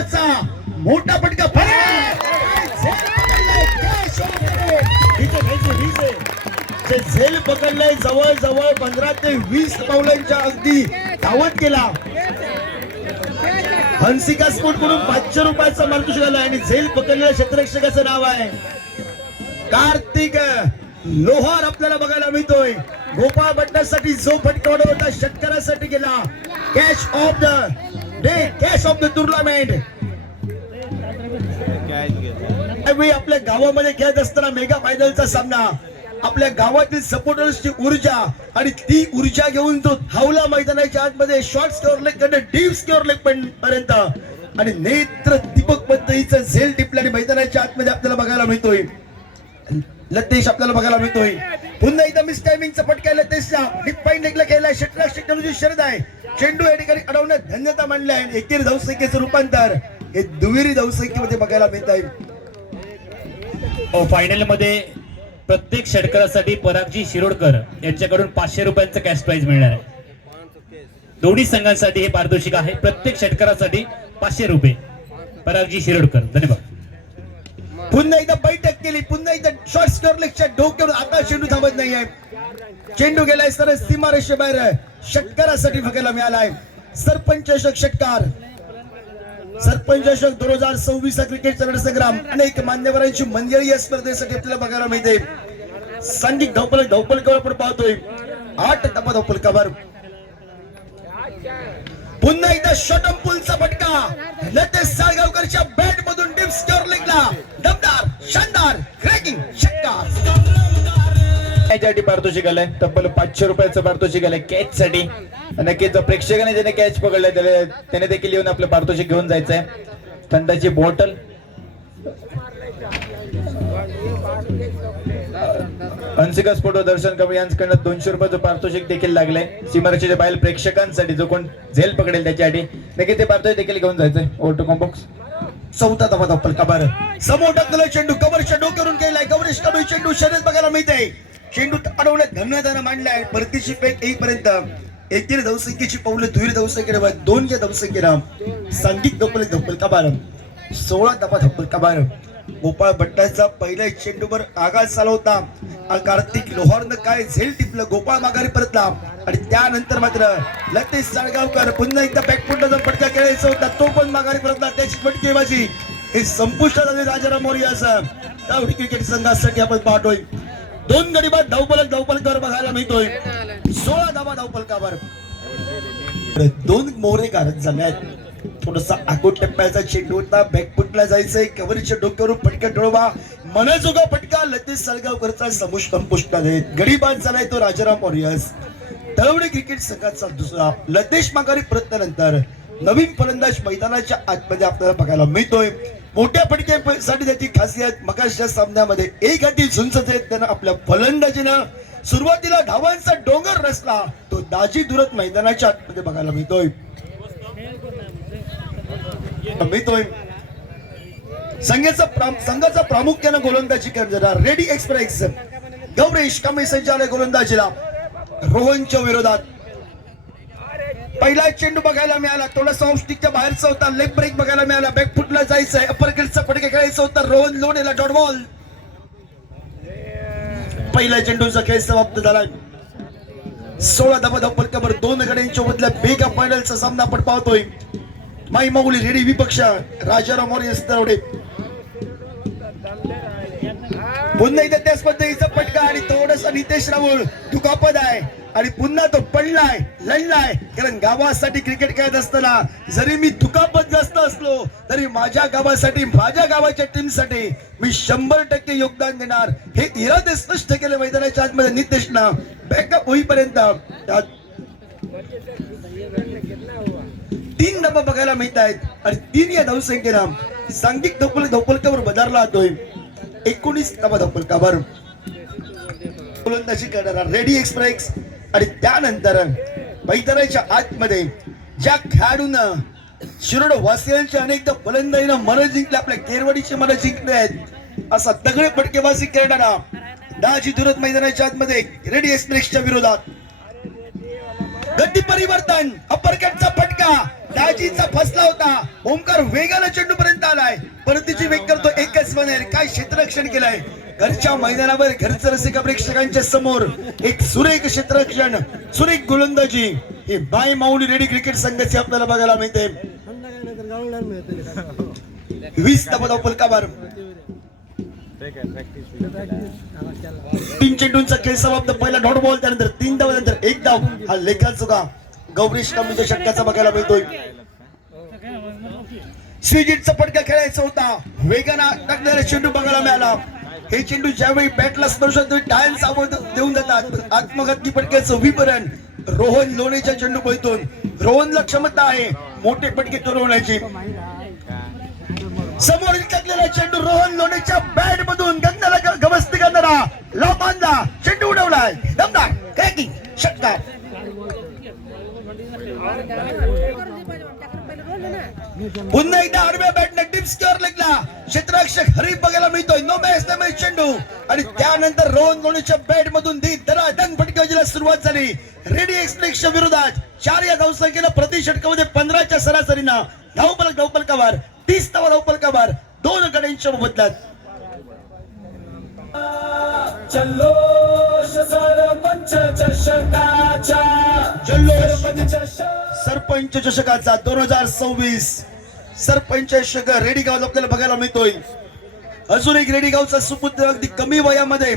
षटकाराचा मोठा फटका झेल पकडलाय जवळ जवळ 15 ते 20 पावलांच्या अगदी धावत गेला. हंसिका स्पोर्ट कडून 500 रुपयाचा मार्गदर्शन झाला आणि झेल पकडलेल्या क्षेत्ररक्षकाचं नाव आहे कार्तिक लोहार. आपल्याला बघायला मिळतोय गोपाळ भट्टासाठी जो फटका होता षटकारासाठी गेला. Catch of the day, catch of the tournament. आपल्या गावामध्ये खेळत असताना मेगा फायनलचा सामना आपल्या गावातील सपोर्टर्सची ऊर्जा आणि ती ऊर्जा घेऊन तो धावला मैदानाच्या आतमध्ये शॉर्ट स्कोअर लेग कडे डीप स्कोअर लेग पर्यंत आणि नेत्र दीपक पद्धतीचं झेल टिपल्याने मैदानाच्या आतमध्ये आपल्याला बघायला मिळतोय. लतेश आपल्याला बघायला मिळतोय. पुन्हा एकदा मिस टायमिंगचा फटका लतेशला मिड पॉइंट लेगला गेलाय. षटराष्ट्रीय टेक्नॉलॉजी शरद आहे. चेंडू या ठिकाणी अडवण्यात धन्यता मानली आहे. एकेरी धावसंख्येचं रूपांतर हे दुहेरी धावसंख्येमध्ये बघायला मिळत आहे. फायनल मध्ये प्रत्येक षटकारासाठी परागजी शिरोडकर यांच्याकडून 500 रुपयांचं कॅश प्राइज मिळणार आहे. दोन्ही संघांसाठी हे पारितोषिक आहे. प्रत्येक षटकारासाठी 500 रुपये. परागजी शिरोडकर, धन्यवाद. पुन्हा एकदा बैठक केली. पुन्हा एकदा शॉर्ट स्कोअर लेगच्या डोक्यावर आता चेंडू थांबत नाहीये. चेंडू गेलाय सरळ सीमारेषेबाहेर. षटकारासाठी बघायला मिळालाय सरपंच चषक षटकार. सरपंच चषक 2026 क्रिकेटचा रणसंग्राम. अनेक मान्यवरांची मंडळी या स्पर्धेसाठी आपल्याला बघायला मिळते. सांघिक धावपलकावर आपण पाहतोय 8 टप्पा धावपलकावर. पुन्हा एकदा शॉर्ट पुलचा फटका लतेश साळगावकरच्या बॅट मधून डीप स्कोअर लेगला दमदार शानदार क्रॅकिंग षटकार. यासाठी पारितोषिक आलंय तब्बल 500 रुपयाचं पारितोषिक आलंय कॅच साठी. नक्कीच प्रेक्षकाने ज्याने कॅच पकडलाय त्याने देखील येऊन आपलं पारितोषिक घेऊन जायचंय. थंडाची बॉटल हंसिका स्पोर्ट दर्शन कवी यांच्याकडनं 200 रुपयाचं पारितोषिक देखील लागलंय. सीमारेषेच्या बाहेर प्रेक्षकांसाठी जो कोण झेल पकडेल त्याच्यासाठी नक्की ते पारितोषिक देखील घेऊन जायचंय. ओटो कॉम्बॉक्स 4था धावा धावपल कबर. समोर टाकलेला चेंडू कबरच्या डोक्यावरून गेलाय. कबरेश कमी चेंडू शर्यत बघायला मिळते. चेंडू अडवण्यात धन्यतानं मांडलाय. परतीची पेक येईपर्यंत एकेरी धावसंख्येची पावले दुहेरी धावसंख्येला 2 धावसंख्येला सांघिक धावपल कबार. 16 धावा धावपल कबार. गोपाळ भट्टाचा पहिल्या चेंडूवर आघात चालवता कार्तिक लोहारनं काय झेल टिपलं. गोपाळ माघारी परतला आणि त्यानंतर मात्र लतेश साळगावकर पुन्हा एकदा बॅकफुटला फटका खेळायचा होता तो पण माघारी परतला. त्याची फटकेबाजी हे संपुष्टात आले राजाराम मोरियाचं. त्यावेळी क्रिकेट संघासाठी आपण पाहतोय 2 गडी बाद धावपलकावर बघायला मिळतोय. 16 धावा धावपलकावर. 2 मोहरे गारद झाल्यात. थोडासा आगोट टप्प्याचा चेंडू होता. बॅकफुटला जायचंय. कव्हरच्या डोक्यावरून फटका डोळवा मनजोगा फटका लतेश साळगावकरचा संपुष्टात आहे. गडी बाद झालाय तो राजाराम मोरियास. तळवडे क्रिकेट संघाचा दुसरा लतेश माघारी परतल्यानंतर नवीन फलंदाज मैदानाच्या आतमध्ये आपल्याला बघायला मिळतोय. मोठ्या फटक्यासाठी त्याची खासियत मगाच्या सामन्यामध्ये एक हाती झुंज देत त्यानं आपल्या फलंदाजीनं सुरुवातीला धावांचा डोंगर रचला. तो दाजी दुरत मैदानाच्या आतमध्ये बघायला मिळतोय. संघाचा प्रामुख्यानं गोलंदाजी करणारा रेडी एक्सप्रेस गौरेश कमी संचालक गोलंदाजीला रोहनच्या विरोधात. पहिला चेंडू बघायला मिळाला. थोडासा ऑफ स्टिकच्या बाहेरचा होता. लेग ब्रेक बघायला मिळाला. बॅकफुटला जायचंय. अपर कटचा फटका खेळायचा होता. रोहन लोणेला डॉट बॉल. पहिला चेंडूचा खेळ समाप्त झाला. 16 धावा धावपलकावर 2 गड्यांच्या बदल्या मेगा फायनलचा सामना आपण पाहतोय. माई माऊली रेडी विपक्ष राजाराम मोरे तळवडे. पुन्हा एकदा त्याच पद्धतीचा फटका आणि थोडासा नितेश राहुल दुखापत आहे आणि पुन्हा तो पडलाय लढलाय. कारण गावासाठी क्रिकेट खेळत असताना जरी मी दुखापत जास्त असलो तरी माझ्या गावासाठी माझ्या गावाच्या टीमसाठी मी 100% योगदान देणार हे इरादे स्पष्ट केले मैदानाच्या आतमध्ये नितेशना. बॅकअप होईपर्यंत 3 डबा बघायला मिळत आहेत आणि 3 या धावसंख्येला सांघिक धावपलकावर बदलला जातोय. 19 डबा धावपलकावर गोलंदाजी करणारा रेडी एक्सप्रेस आणि त्यानंतर मैदानाच्या आतमध्ये ज्या खेळाडूंना शिरोड वासियांच्या अनेकदा फलंदाजीनं मन जिंकले आपल्या केरवडीचे मन जिंकले आहेत असा तगडे फटकेबाजी करणारा दाजी दुरत मैदानाच्या आतमध्ये रेडी एक्सप्रेसच्या विरोधात. गती परिवर्तन अपरकटचा फटका दाजीचा फसला होता. ओमकार वेगाला चेंडू पर्यंत आलाय. परतीची वेग करतो एकच बनेल. काय क्षेत्ररक्षण केलंय घरच्या मैदानावर. घरचं रसिक प्रेक्षकांच्या समोर एक सुरेख क्षेत्ररक्षण, सुरेख गोलंदाजी ही बाय माऊली रेडी क्रिकेट संघाची आपल्याला बघायला मिळते. 20 धावा फलकावर. 3 चेंडूंचा खेळ समाप्त. पहिला डॉट बॉल, त्यानंतर 3 धावा, नंतर 1 धाव. हा लेखा चुका गौरीश कमीच्या षटकाचा बघायला मिळतोय. श्रीजीतचा फटका खेळायचा होता. वेगानं टाकणारा चेंडू बघायला मिळाला. हे चेंडू ज्यावेळी बॅटला स्पर्श होतो टाळ्यांचा आवाज देऊन जातात. आत्मघातकी फटक्याचं विवरण रोहन लोणेच्या चेंडू पळतून. रोहनला क्षमता आहे मोठे फटके तोडवण्याची. समोर टाकलेला चेंडू रोहन लोणेच्या बॅट मधून गगनाला गवसती करणारा लोकांना चेंडू उडवलाय. दमदार क्रॅकिंग षटकार. पुन्हा एकदा आडव्या बॅटने टिप स्क्वेअर लेगला क्षेत्ररक्षक हरीफ बघायला मिळतोय. नो मॅच डॅमेज चेंडू आणि त्यानंतर रोहन लोणेच्या बॅट मधून धडाधड फटकावायला सुरुवात झाली. रेडी एक्सप्रेसच्या विरोधात 4 या धावसंख्येला प्रति षटकामध्ये 15च्या सरासरीनं धावफलकावर 30 धावा धावफलकावर 2 गड्यांच्या बदल्यात. सरपंच चषकाचा 2026 सरपंच चषक रेडी गाव आपल्याला बघायला मिळतोय. अजून एक रेडी गावचा सुपुत्र अगदी कमी वयामध्ये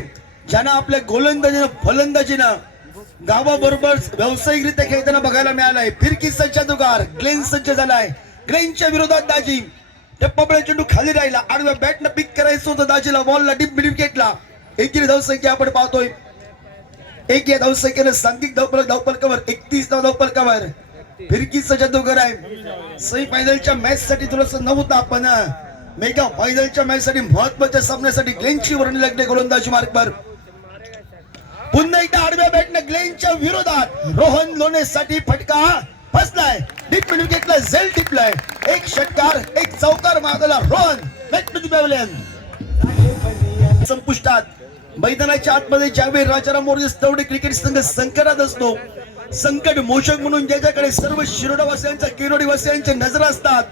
ज्यांना आपल्या गोलंदाजीनं फलंदाजीनं गावाबरोबर व्यावसायिकरित्या खेळताना बघायला मिळालाय. फिरकी सज्जादुगार ग्लेन सज्ज झालाय. ग्लेनच्या विरोधात दाजी टप्पा चेंडू खाली राहिला. आडव्या बॅटनं पिक करायचं होतं दाजीला. बॉलला डीप मिड विकेटला. एकीने धावसंख्या आपण पाहतोय. 1 या धावसंख्येनं सांघिक धावफलकावर 31 धावफलकावर फिरकीचा जादूगर आहे. सेमी फायनलच्या मॅच साठी थोडस नव्हतं आपण मेगा फायनलच्या मॅच साठी महत्वाच्या सामन्यासाठी ग्लेनची वर्णी लागते गोलंदाजी मार्कवर. पुन्हा एकदा आडव्या बॅटनं ग्लेनच्या विरोधात रोहन लोणेसाठी फटका फसलाय. डीप मिड विकेटला झेल टिपलाय. 1 षटकार 1 चौकार मागला Rohan. Back to the pavilion. संपुष्टात मैदानाच्या आतमध्ये ज्यावेळी राजाराम मोरे तवडे क्रिकेट संघ संकटात असतो, संकट मोचक म्हणून ज्याच्याकडे सर्व शिरोडावासियांच्या किरोडीवासियांच्या नजर असतात,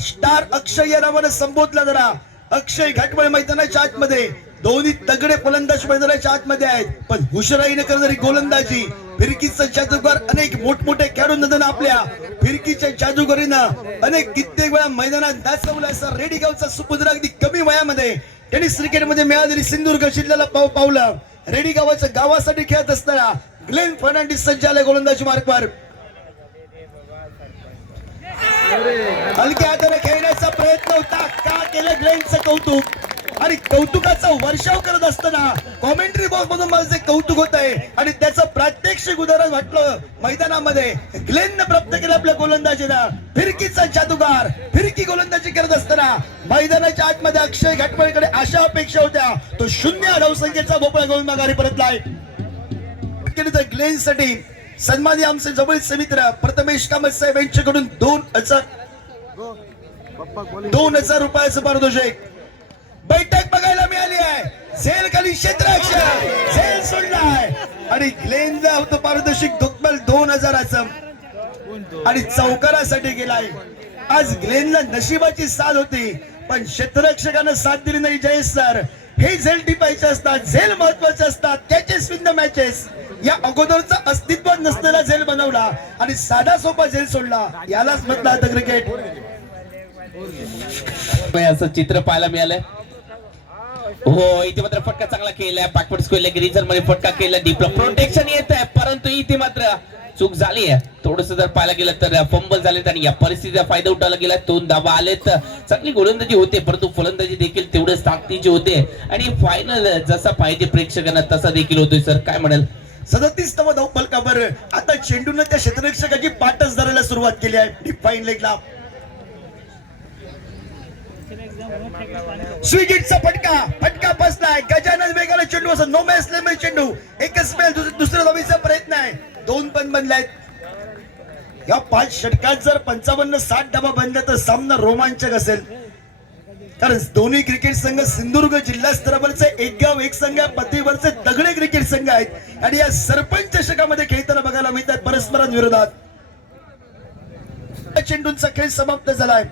स्टार अक्षय या नावानं संबोधला जरा. अक्षय घाटमळ मैदानाच्या आतमध्ये दोन्ही तगडे फलंदाज मैदानाच्या आतमध्ये आहेत, पण हुशाराईने करणारी गोलंदाजी फिरकीचा जादूगार अनेक मोठमोठे खेळाडूंना आपल्या फिरकीच्या जादूगारीनं अनेक कित्येक वेळा मैदानात नाचवला. असा रेडी गावचा सुपुत्र अगदी कमी वयामध्ये टेनिस क्रिकेटमध्ये मिळालेली सिंधुदुर्ग जिल्ह्याला पावलं. रेडी गावाच्या गावासाठी खेळत असताना ग्लेन फर्नांडिस सज्ज झाले गोलंदाजी मार्कवर. हलक्या हाताने खेळण्याचा प्रयत्न होता. का केलं ग्लेनचं कौतुक आणि कौतुकाचा वर्षाव करत असताना कॉमेंट्री बॉक्स मधून माझे कौतुक होत आहे आणि त्याचं प्रात्यक्षिक उदाहरण वाटलं मैदानामध्ये. ग्लेननं प्राप्त केलं आपल्या गोलंदाजीला. फिरकीचा जादूगार फिरकी गोलंदाजी करत असताना मैदानाच्या आतमध्ये अक्षय घाटमळकडे आशा अपेक्षा होत्या. तो 0 धावसंख्येचा भोपळा घेऊन माघारी परतलाय. ग्लेनसाठी सन्मानी आमचे जवळचे मित्र प्रथमेश कामत साहेब यांच्याकडून 2,000 रुपयाचं पारितोषिक. बैठक बघायला मिळाली आहे. झेल खाली क्षेत्ररक्षक झेल सोडलाय आणि ग्लेनला होतं पारितोषिक तब्बल 2,000चं आणि चौकारासाठी गेलाय. आज ग्लेनला नशिबाची साथ होती, पण क्षेत्ररक्षकानं साथ दिली नाही. जयेश सर, हे झेल टिपायचे असतात, झेल महत्वाचे असतात. Catches win the matches. या अगोदरचा अस्तित्व नसलेला झेल बनवला आणि साधा सोपा झेल सोडला. यालाच म्हटलं आता क्रिकेट. असं चित्र पाहायला मिळालंय. हो, इथे मात्र फटका चांगला केलाय. बॅकवर्ड स्क्वेअर लेग रिझन मध्ये फटका केला. डीपला प्रोटेक्शन येत आहे, परंतु इथे मात्र चूक झाली आहे. थोडस जर पाहायला गेलं तर फंबल झालेत आणि या परिस्थितीचा फायदा उठवला गेला. 2 धावा आलेत. चांगली गोलंदाजी होते, परंतु फलंदाजी देखील तेवढेच ताकदीची होते आणि फायनल जसा पाहिजे प्रेक्षकांना तसा देखील होतोय. सर काय म्हणाल? 37 धाव फलकावर आता चेंडूनं त्या क्षेत्ररक्षकाची पाठच धरायला सुरुवात केली आहे. डीप फाईन लेगला स्वीगिटचा फटका फसलाय. गजानन वेगाला चेंडू असं नो मॅच लेमेल चेंडू. एकच मेल दुसऱ्या धावीचा प्रयत्न आहे. 2 पण बनलायत. या 5 षटकात जर 55-60 धावा बनल्या तर सामना रोमांचक असेल. कारण दोन्ही क्रिकेट संघ सिंधुदुर्ग जिल्हा स्तरावरचे एक गाव एक संघ पतीवरचे तगडे क्रिकेट संघ आहेत आणि या सरपंच चषकामध्ये खेळताना बघायला मिळतात परस्परांविरोधात. चेंडूंचा खेळ समाप्त झालाय.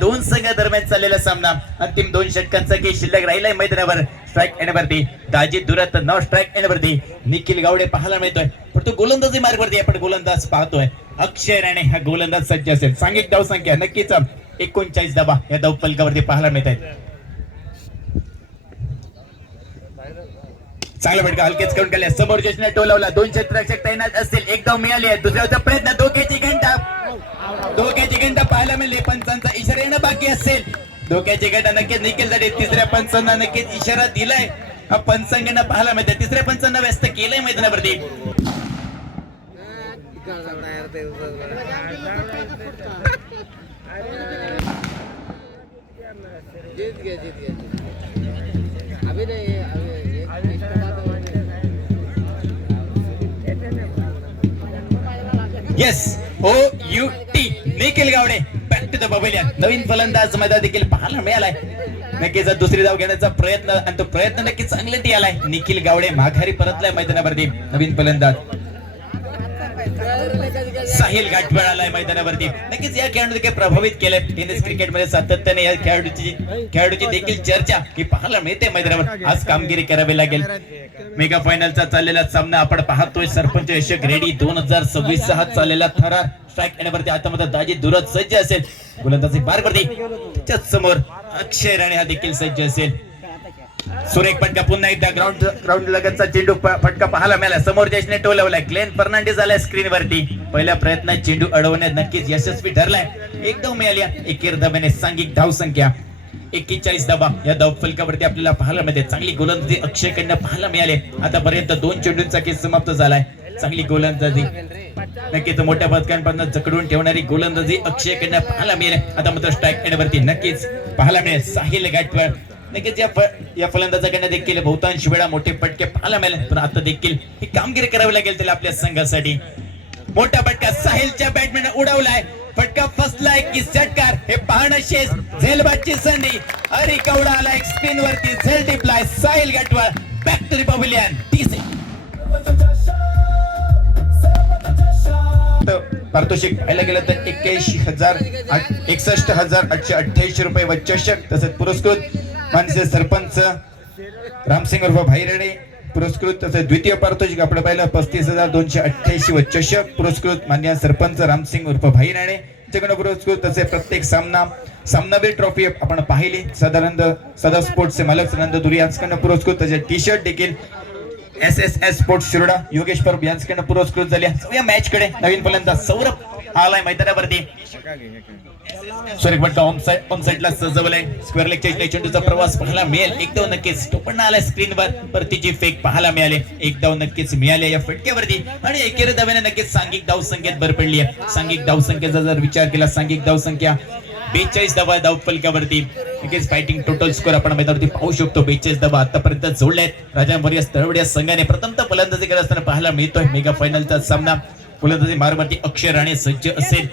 दोन संघादरम्यान चाललेला सामना अंतिम 2 षटकांचा खेळ शिल्लक राहिलाय मैदानावर. स्ट्राईक एंडवरती दाजी दुरत नॉ स्ट्राईक एंडवरती निखिल गावडे पाहायला मिळतोय, पण तो गोलंदाजी मार्गवरती आपण गोलंदाज पाहतोय. अक्षय राणे हा गोलंदाज सज्ज असेल. सांघिक धाव संख्या नक्कीच 39 धावा या धाव फलकावरती पाहायला मिळत आहेत. चांगला फटका हलकेच करून गेल्या. समोर जशने टोलवला. 2 क्षेत्ररक्षक तैनात असतील. एक धाव मिळाली आहे. दुसऱ्याचा प्रयत्न. धोक्याची घंटा पाहायला मिळाली. पंचांचा इशारा येणं बाकी असेल. धोक्याची घंटा नक्कीच निखिलसाठी. तिसऱ्या पंचांना नक्कीच इशारा दिलाय. हा पंचांगांना पाहायला मिळते. तिसऱ्या पंचांना व्यस्त केलंय मैदानावरती. Yes OUT Nikhil Gawade back to the pavilion. नवीन फलंदाज मैदान देखील पाहायला मिळालाय. नक्कीच दुसरी धाव घेण्याचा प्रयत्न आणि तो प्रयत्न नक्कीच चांगल्याटी आलाय. निखिल गावडे माघारी परतलाय मैदानावरती. नवीन फलंदाज साहिल गाठवळ आलाय मैदानावरती. नक्कीच या खेळाडू देखील प्रभावित केलंय. टेनिस क्रिकेटमध्ये सातत्याने या खेळाडूची देखील चर्चा ही पाहायला मिळते मैदानावर. आज कामगिरी करावी लागेल. मेगा फायनलचा चाललेला सामना आपण पाहतोय. सरपंच यशक रेडी 2026 हा चाललेला थरार. स्ट्राईक एंडवरती आता मात्र दाजी दुरत सज्ज असेल. गोलंदाजी बारवरती त्याच्या समोर अक्षय राणे हा देखील सज्ज असेल. सुरेख फटका पुन्हा एकदा ग्राउंड लगतचा चेंडू फटका पाहायला मिळाला. समोर जशने टोलवलाय. ग्लेन फर्नांडिस आलाय स्क्रीन वरती. पहिल्या प्रयत्नात चेंडू अडवण्यात नक्कीच यशस्वी ठरलाय. एक धाव मिळाली. एकेर धाब्याने सांघिक धाव संख्या 41 धावा या धाव फलकावरती आपल्याला पाहायला मिळते. चांगली गोलंदाजी अक्षय कडनं पाहायला मिळाले. आतापर्यंत 2 चेंडूंचा खेळ समाप्त झालाय. चांगली गोलंदाजी नक्कीच मोठ्या पदकांपासून जकडून ठेवणारी गोलंदाजी अक्षय कडनं पाहायला मिळाले. आता मात्र स्ट्राईक एंडवरती नक्कीच पाहायला मिळेल. साहिल गाठवळ नक्कीच या फलंदाजाकडनं देखील बहुतांश वेळा मोठे फटके पाहायला मिळाले, पण आता देखील ही कामगिरी करावी लागेल त्याला आपल्या संघासाठी. मोठा फटका साहिलच्या बॅटमॅन उडवलाय. फटका फसलाय की षटकार हे पाहणं शेष. झेलबादची संधी. हरी कवडा आलाय स्क्रीन वरती. झेल टिपलाय. Sahil Gathwal back to the pavilion. पारितोषिक पाहायला गेलं तर 61,888 रुपये व चषक तसंच पुरस्कृत माननीय सरपंच रामसिंग उर्फ भाईराणे पुरस्कृत. तसेच द्वितीय पारितोषिक आपण पाहिलं 35,288 व चषक पुरस्कृत माननीय सरपंच रामसिंग उर्फ भाईराणे यांच्याकडून पुरस्कृत. तसे प्रत्येक सामनावीर ट्रॉफी आपण पाहिली. सदा स्पोर्ट्सचे मालक सनंद दुरी यांच्याकडून पुरस्कृत. त्याचे टी शर्ट देखील SSS स्पोर्ट्स शिरोडा योगेश परब यांच्याकडून पुरस्कृत झाले. या मॅच कडे नवीन फलंदाज सौरभ आलाय मैदानावरती. सुरेख ऑनसाइडला सजवलाय. स्क्वेअर लेगच्या चेंडूचा प्रवास पाहायला मिळेल. एक धाव नक्कीच टोपण आलाय स्क्रीनवर. परतीची फेक पाहायला मिळाले. एक धाव नक्कीच मिळाली या फटक्यावरती आणि एकेरी धाव्याने नक्कीच सांघिक धाव संख्येत भर पडली आहे. सांघिक धाव संख्येचा जर विचार केला सांघिक धाव संख्या 42 धावा धाव फलकावरती. नक्कीच फायटिंग टोटल स्कोर आपण मैदानावरती पाहू शकतो. 42 धावा आतापर्यंत जोडल्या आहेत. राजा मोरिया तळवड या संघाने प्रथमतः फलंदाजी करत असताना पाहायला मिळतोय. मेगा फायनलचा सामना फलंदाजी मार्गवरती अक्षय राणे सज्ज असेल.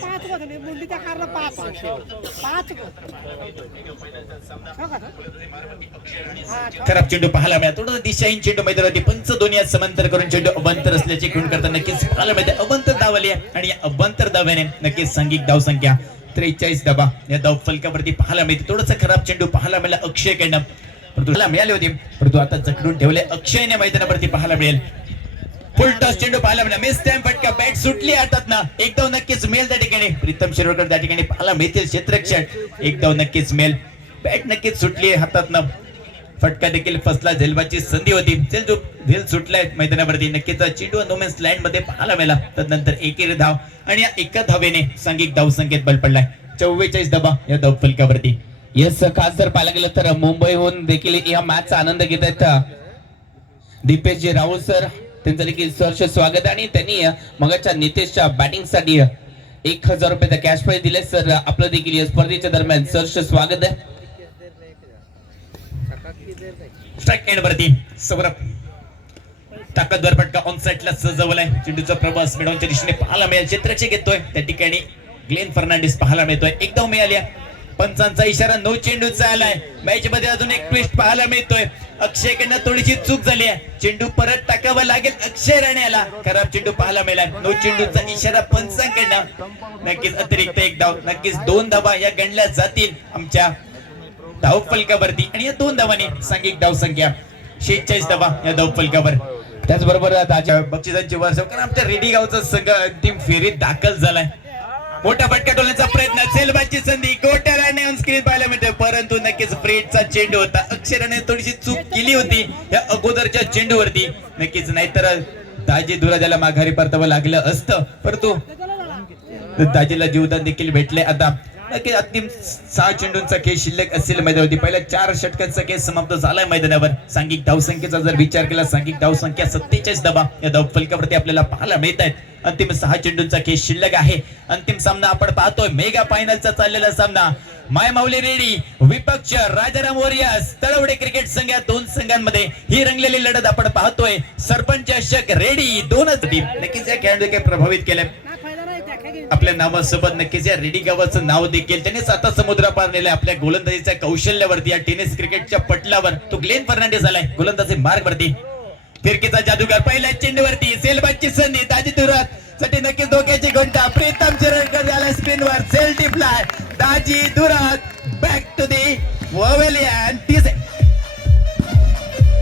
खराब चेंडू पाहायला मिळाला. थोडं दिशाहीन चेंडू मैदानावरती. पंच दोन्ही समांतर करून चेंडू अभ्यंतर असल्याची खूण करता नक्कीच पाहायला मिळते. अभ्यंतर धाव आली आहे आणि या अभ्यंतर धाव्याने नक्कीच सांघिक धाव संख्या 43 धावा या धाव फलकावरती पाहायला मिळते. थोडंसं खराब चेंडू पाहायला मिळाला अक्षय कडनं, परंतु मिळाले होते परंतु आता जकडून ठेवले अक्षयने मैदानावरती पाहायला मिळेल. फुल टॉस चेंडू पाहायला मिळाला. मिस टाइम फटका. बॅट सुटली हातात ना. एक धाव नक्कीच मिळेल त्या ठिकाणी. प्रीतम शिरोडकर त्या ठिकाणी पाहायला मिळतील. क्षेत्ररक्षक एक धाव नक्कीच मिळेल. बॅट नक्कीच सुटली हातात ना. फटका देखील फसला. झेलबाची संधी होती. झेल सुटलाय मैदानावरती. नक्कीच चेंडू नोमेन्स लँड मध्ये पाहायला मिळाला. त्यानंतर एकेरी धाव आणि या एका धावेने सांघिक धाव संख्येत बल पडलाय. 44 धावा या धाव फलकावरती. येस खास जर पाहायला गेलं तर मुंबईहून देखील या मॅचचा आनंद घेत आहेत दीपेशजी राहुल सर. त्यांचं देखील सहर्ष स्वागत आणि त्यांनी मगाच्या नितेशच्या बॅटिंग साठी 1000 रुपये कॅश प्राइज दिले. सर आपलं देखील या स्पर्धेच्या दरम्यान सहर्ष स्वागत आहे. स्ट्राईक एंड वरती सौरभ ताकदवर फटका ऑनसाइडला सजवलाय. चेंडूचा प्रवास मिळवण्याच्या दिशेने पाहायला मिळेल. क्षेत्ररक्षक येतोय त्या ठिकाणी. ग्लेन फर्नांडिस पाहायला मिळतोय. एक धाव मिळाली. पंचांचा इशारा 9 चेंडूचा आलाय. मॅच मध्ये अजून एक ट्विस्ट पाहायला मिळतोय. अक्षयकडनं थोडीशी चूक झाली आहे. चेंडू परत टाकावा लागेल अक्षय राणेला. खराब चेंडू पाहायला मिळाला. नो चेंडूचा इशारा पंचांकडनं. नक्कीच अतिरिक्त एक धाव, नक्कीच 2 धावा या गणल्या जातील आमच्या धाव फलकावरती आणि या 2 धावांनी सांघिक धाव संख्या 46 धावा या धाव फलकावर. त्याचबरोबर बक्षिसांची वर्षाव कारण आमच्या रेडी गावचा संघ अंतिम फेरीत दाखल झालाय. मोठा फटका टोलण्याचा प्रयत्न, सेलबाची संधी कोट्याराने ऑन स्क्रीन पाहायला मिळते, परंतु नक्कीच फ्रेडचा चेंडू होता. अक्षराने थोडीशी चूक केली होती या अगोदरच्या चेंडूवरती. नक्कीच नाहीतर दाजी दुराजाला माघारी परतावं लागलं असतं, परंतु दाजीला जीवदान देखील भेटले. आता नक्की अंतिम 6 चेंडूंचा खेळ शिल्लक असेल मैदानावरती. पहिल्या 4 षटकांचा खेळ समाप्त झालाय मैदानावर. सांघिक धावसंख्येचा जर विचार केला, सांघिक धावसंख्या 47 धावा या धाव फलकावरती आपल्याला पाहायला मिळत आहेत. अंतिम 6 चेंडूंचा खेळ शिल्लक आहे. अंतिम सामना आपण पाहतोय, मेगा फायनलचा चाललेला सामना. माय माऊली रेडी विपक्ष राजाराम वॉरियर्स तळवडे क्रिकेट संघ या 2 संघांमध्ये ही रंगलेली लढत आपण पाहतोय. सरपंच अशक रेडी 2च टीम. नक्कीच या खेळाडू काही प्रभावित केले. आपल्या नावासोबत नक्कीच या रेडी गावाचं नाव देखील त्यांनी 7 समुद्र पार नेले आपल्या गोलंदाजीच्या कौशल्यावरती. या टेनिस क्रिकेटच्या पटलावर तो ग्लेन फर्नांडिस आलाय गोलंदाजी मार्ग वरती. फिरकीचा जादूगार पहिल्या चेंडूवरती, सेलबाची संधी दाजी दुरात साठी नक्कीच धोक्याची घंटा. प्रीतम चिरडकर झाला स्क्रीनवर, सेल टिपलाय. दाजी दुरात बॅक टू दी पवेलियन.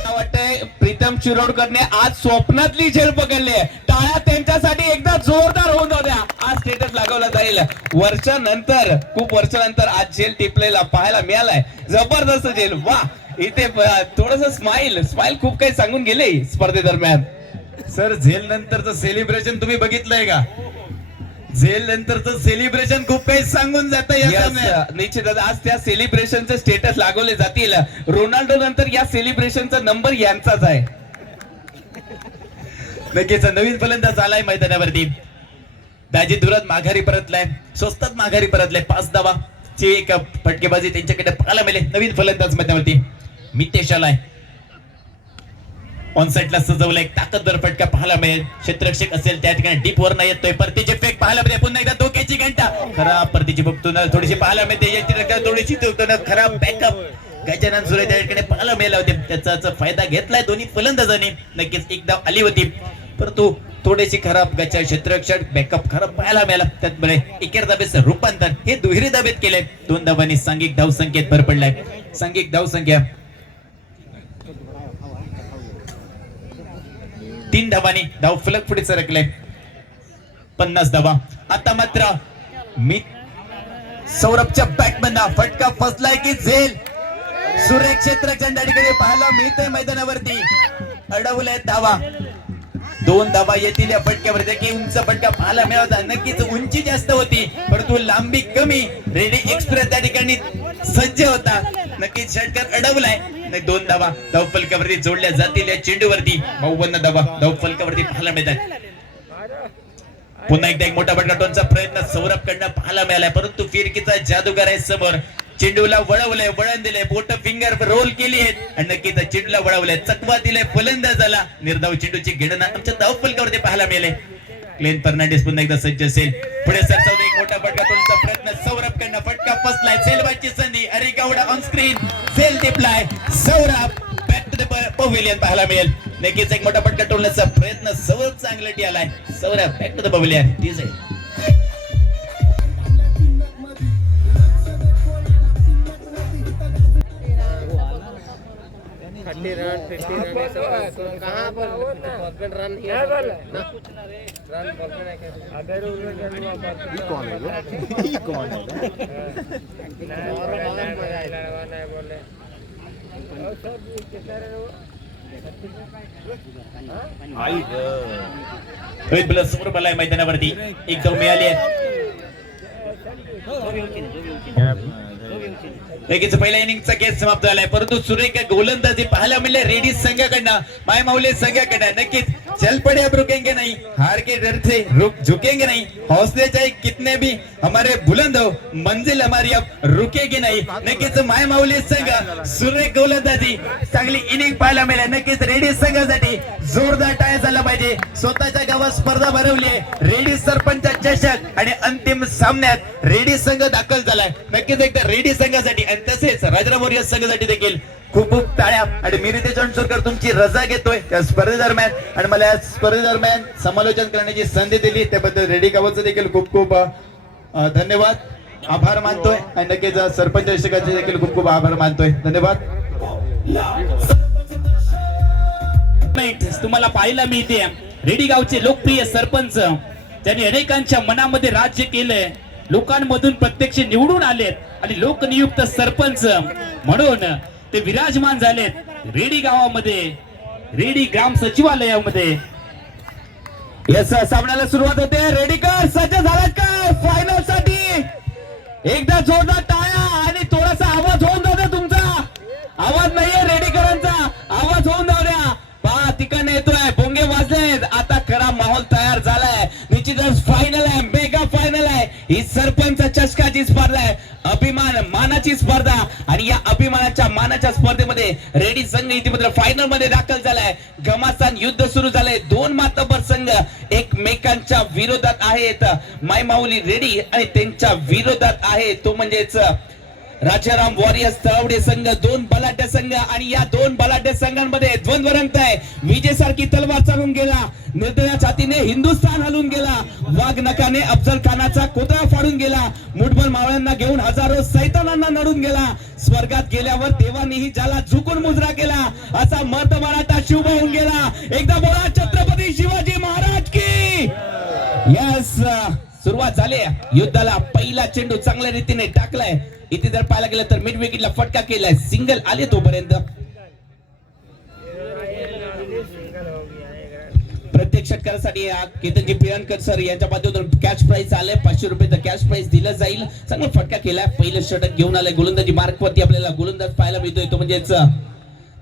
वाटतंय प्रीतम चिरोडकरने आज स्वप्नातली झेल पकडली आहे. टाळ्या त्यांच्यासाठी एकदा जोरदार होऊन जाऊ द्या. आज स्टेटस लागवला जाईल. वर्षानंतर, खूप वर्षानंतर आज झेल टिपलेला पाहायला मिळालाय. जबरदस्त झेल. वा, इथे थोडस स्माइल खूप काही सांगून गेले स्पर्धेदरम्यान. सर झेल नंतरचं सेलिब्रेशन तुम्ही बघितलंय का? झेल नंतरचं सेलिब्रेशन खूप काही सांगून जात. निश्चितच आज त्या सेलिब्रेशनचे स्टेटस लागवले जातील. रोनाल्डो नंतर या सेलिब्रेशनचा नंबर यांचाच आहे. नक्कीच नवीन फलंदाज आलाय मैदानावरती. दाजी दुरात माघारी परतलाय, स्वस्तात माघारी परतलाय. 5 धावाची एक फटकेबाजी त्यांच्याकडे पाहायला मिळेल. नवीन फलंदाज मैदानावरती मितेश आलाय. ऑनसाइडला सजवला एक ताकदवर फटका पाहायला मिळेल. क्षेत्ररक्षक असेल त्या ठिकाणी डीप वर नाही येतोय. परतीचे फेक पाहायला मिळते. पुन्हा एकदा धोक्याची घंटा. खराब परतीची बघतो ना थोडीशी पाहायला मिळते. याची थोडीशी खराब बॅकअप गजानन सुरे त्या ठिकाणी पाहायला मिळाला होते. त्याचा फायदा घेतलाय दोन्ही फलंदाजांनी. नक्कीच एक धाव आली होती, परंतु थोडीशी खराब गचा क्षेत्ररक्षक बॅकअप खराब पाहायला मिळाला. त्यामुळे एकेर धाबेचं रूपांतर हे दुहेरी धाबेत केलंय. 2 धावांनी सांघिक धाव संख्येत भर पडलाय. सांघिक धाव संख्या 3 धावांनी धाव फलक पुढे सरकले. 50 धावा. आता मात्र मी सौरभच्या बॅटमॅनला फटका फसलाय की झेल. सुरेख क्षेत्ररक्षण त्या ठिकाणी पाहायला मिळतंय मैदानावरती. अडवलंय धावा. 2 धावा येतील या फटक्यावरती. की उंच फटका पाहायला मिळाला. नक्कीच उंची जास्त होती, परंतु लांबी कमी. रेडी एक्सप्रेस त्या ठिकाणी सज्ज होता. नक्कीच षटकार अडवलाय. 2 धावा धाव फलकावरती जोडल्या जातील या चेंडूवरती. 52 धावा धाव फलकावरती पाहायला मिळतात. पुन्हा एकदा एक मोठा फटका प्रयत्न सौरभ कडनं पाहायला मिळालाय, परंतु फिरकीचा जादूगार आहे समोर. चेंडूला वळवलंय, वळण दिलंय, बोट फिंगर रोल केली आहेत आणि नक्कीच चेंडूला वळवलंय. चकवा दिलाय फलंदाजाला. निर्धाव चेंडूची गणना आमच्या धाव फलकावरती पाहायला मिळाले. ग्लेन फर्नांडिस पुन्हा एकदा सज्ज असेल. पुढे सरसावून एक मोठा फटका तोडण्याचा प्रयत्न सौरभ कडनं. फटका फसलाय. सेलबाची संधी. अरे गावडा ऑन स्क्रीन. सेल टिपलाय. Saurabh back to the pavilion पाहायला मिळेल. नक्कीच एक मोठा फटका तोडण्याचा प्रयत्न. सौरभ चांगला आलाय. Saurabh back to the pavilion. ठीक आहे. कहाँ पर रन रोहित बल्ला समोर बल्ला मैदानावरती. एक धाव मिळाली आहे. लगेच पहिल्या इनिंगचा खेळ समाप्त झालाय, परंतु सुरेख गोलंदाजी पाहायला मिळाले रेडी संघाकडनं, माय माऊली संघाकडनं. नक्कीच चल पड़े अब रुकेंगे नहीं, हार के डर से रुक झुकेंगे नहीं, हौसले चाहे कितने भी हमारे बुलंद हो, मंजिल हमारी अब रुकेगी नहीं. नक्कीच माय माऊली संघ सुरेख गोलंदाजी चांगली इनिंग पाहायला मिळाली. नक्कीच रेडी संघासाठी जोरदार टाळ्या झाला पाहिजे. स्वतःच्या गावात स्पर्धा भरवली आहे. रेडी सरपंच चषक आणि अंतिम सामन्यात रेडी संघ दाखल झालाय. नक्कीच एकदा रेडी संघासाठी आणि तसेच राजाराम वॉरियर्स संघासाठी देखील खूप खूप टाळ्या. आणि मी रितेश अणसुरकर तुमची रजा घेतोय त्या स्पर्धेदरम्यान, आणि मला या स्पर्धेदरम्यान समालोचन करण्याची संधी दिली त्याबद्दल रेडी गावाचं देखील खूप खूप धन्यवाद, आभार मानतोय. आणि नक्कीच सरपंच शिक्षकाचे देखील खूप खूप आभार मानतोय. धन्यवाद. तुम्हाला पाहायला मिळते रेडी गावचे लोकप्रिय सरपंच त्यांनी अनेकांच्या मनामध्ये राज्य केलंय, लोकांमधून प्रत्यक्ष निवडून आलेत आणि लोकनियुक्त सरपंच म्हणून ते विराजमान झालेत रेडी गावामध्ये, रेडी ग्राम सचिवालयामध्ये. यस, सामन्याला सुरुवात होते. रेडीकर सज्ज झालात का फायनल साठी? एकदा जोरदार टाळ्या आणि थोडासा आवाज होऊन जाऊ द्या. तुमचा आवाज नाहीये, रेडीकरांचा आवाज होऊन जाऊ द्या. पहा तिकडे येतोय, भोंगे वाजलेत. आता खरा माहोल तयार झालाय. निश्चितच फायनल आहे, मेगा फायनल आहे. ही सरपंच चषकाची स्पर्धा आहे, अभिमान मानाची स्पर्धा. आणि या अभिमानाच्या मानाच्या स्पर्धेमध्ये रेडी संघ इतिमध्ये फायनल मध्ये दाखल झालाय. घमासान युद्ध सुरू झालंय. दोन मातबर संघ एकमेकांच्या विरोधात आहेत. माय माऊली रेडी आणि त्यांच्या विरोधात आहे तो म्हणजेच राजाराम वॉरियर्स तळवडे संघ. दोन बलाढ्य संघ आणि या दोन बलाढ्य संघांमध्ये द्वंद्व रंगताय. विजेसारखी तलवार चालून गेला, निर्दया छातीने हिंदुस्थान हलून गेला, वाघ नकाने अफजल खानाचा कोतळा फाडून गेला, मुठभर मावळ्यांना घेऊन हजारो सैतानांना नडून गेला, स्वर्गात गेल्यावर देवानीही ज्याला झुकून मुजरा केला, असा मर्द मराठा शिव होऊन गेला. एकदा बोला छत्रपती शिवाजी महाराज की. यस, सुरुवात झाली युद्धाला. पहिला चेंडू चांगल्या रीतीने टाकलाय. इथे जर पाहायला गेलं तर मिड विकेटला फटका केलाय. सिंगल आले तोपर्यंत. प्रत्येक षटकारासाठी केतनजी पिळणकर सर यांच्या बाजूतून कॅश प्राइस आले. 500 रुपये कॅश प्राइस दिलं जाईल. चांगला फटका केलाय. पहिलं षटक घेऊन आलाय. गोलंदाजी मार्क वरती आपल्याला गोलंदाज पाहायला मिळतोय तो म्हणजेच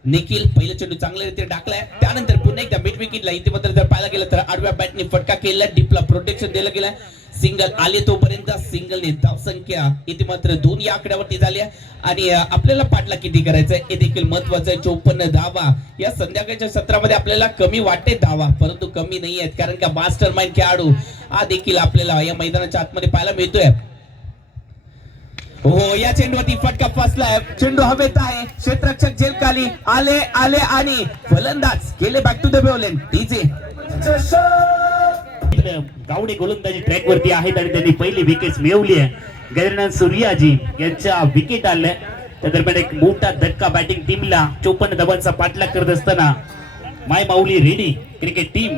निखिल. पहिलं चेंडू चांगल्या रीतीने टाकलाय. त्यानंतर पुन्हा एकदा मिड विकेटला इथे मात्र जर पाहायला गेलं तर आडव्या बॅटने फटका केलाय. डीपला प्रोटेक्शन दिलं गेलाय. सिंगल आले तोपर्यंत सिंगलने धाव संख्या इथे मात्र 2 या आकड्यावरती झाली. आणि आपल्याला पाठला किती करायचंय हे देखील महत्वाचं आहे. 54 धावा या संध्याकाळच्या सत्रामध्ये आपल्याला कमी वाटते धावा, परंतु कमी नाही आहेत, कारण का मास्टर माइंड खेळाडू हा देखील आपल्याला या मैदानाच्या आतमध्ये पाहायला मिळतोय. हो, या चेंडूवरती फटका फसलाय. चेंडू हवेत आहे. क्षेत्ररक्षक झेल खाली आले आले आणि फलंदाज गेले back to the pavilion. DJ Gawade गोलंदाजी ट्रॅक वरती आहेत आणि त्यांनी पहिली विकेट मिळवली आहे. गैरनाथ सूर्याजी यांच्या विकेट आल्या. त्या दरम्यान एक मोठा धक्का बॅटिंग टीमला. 54 धावांचा पाठलाग करत असताना my Mauli ready cricket team.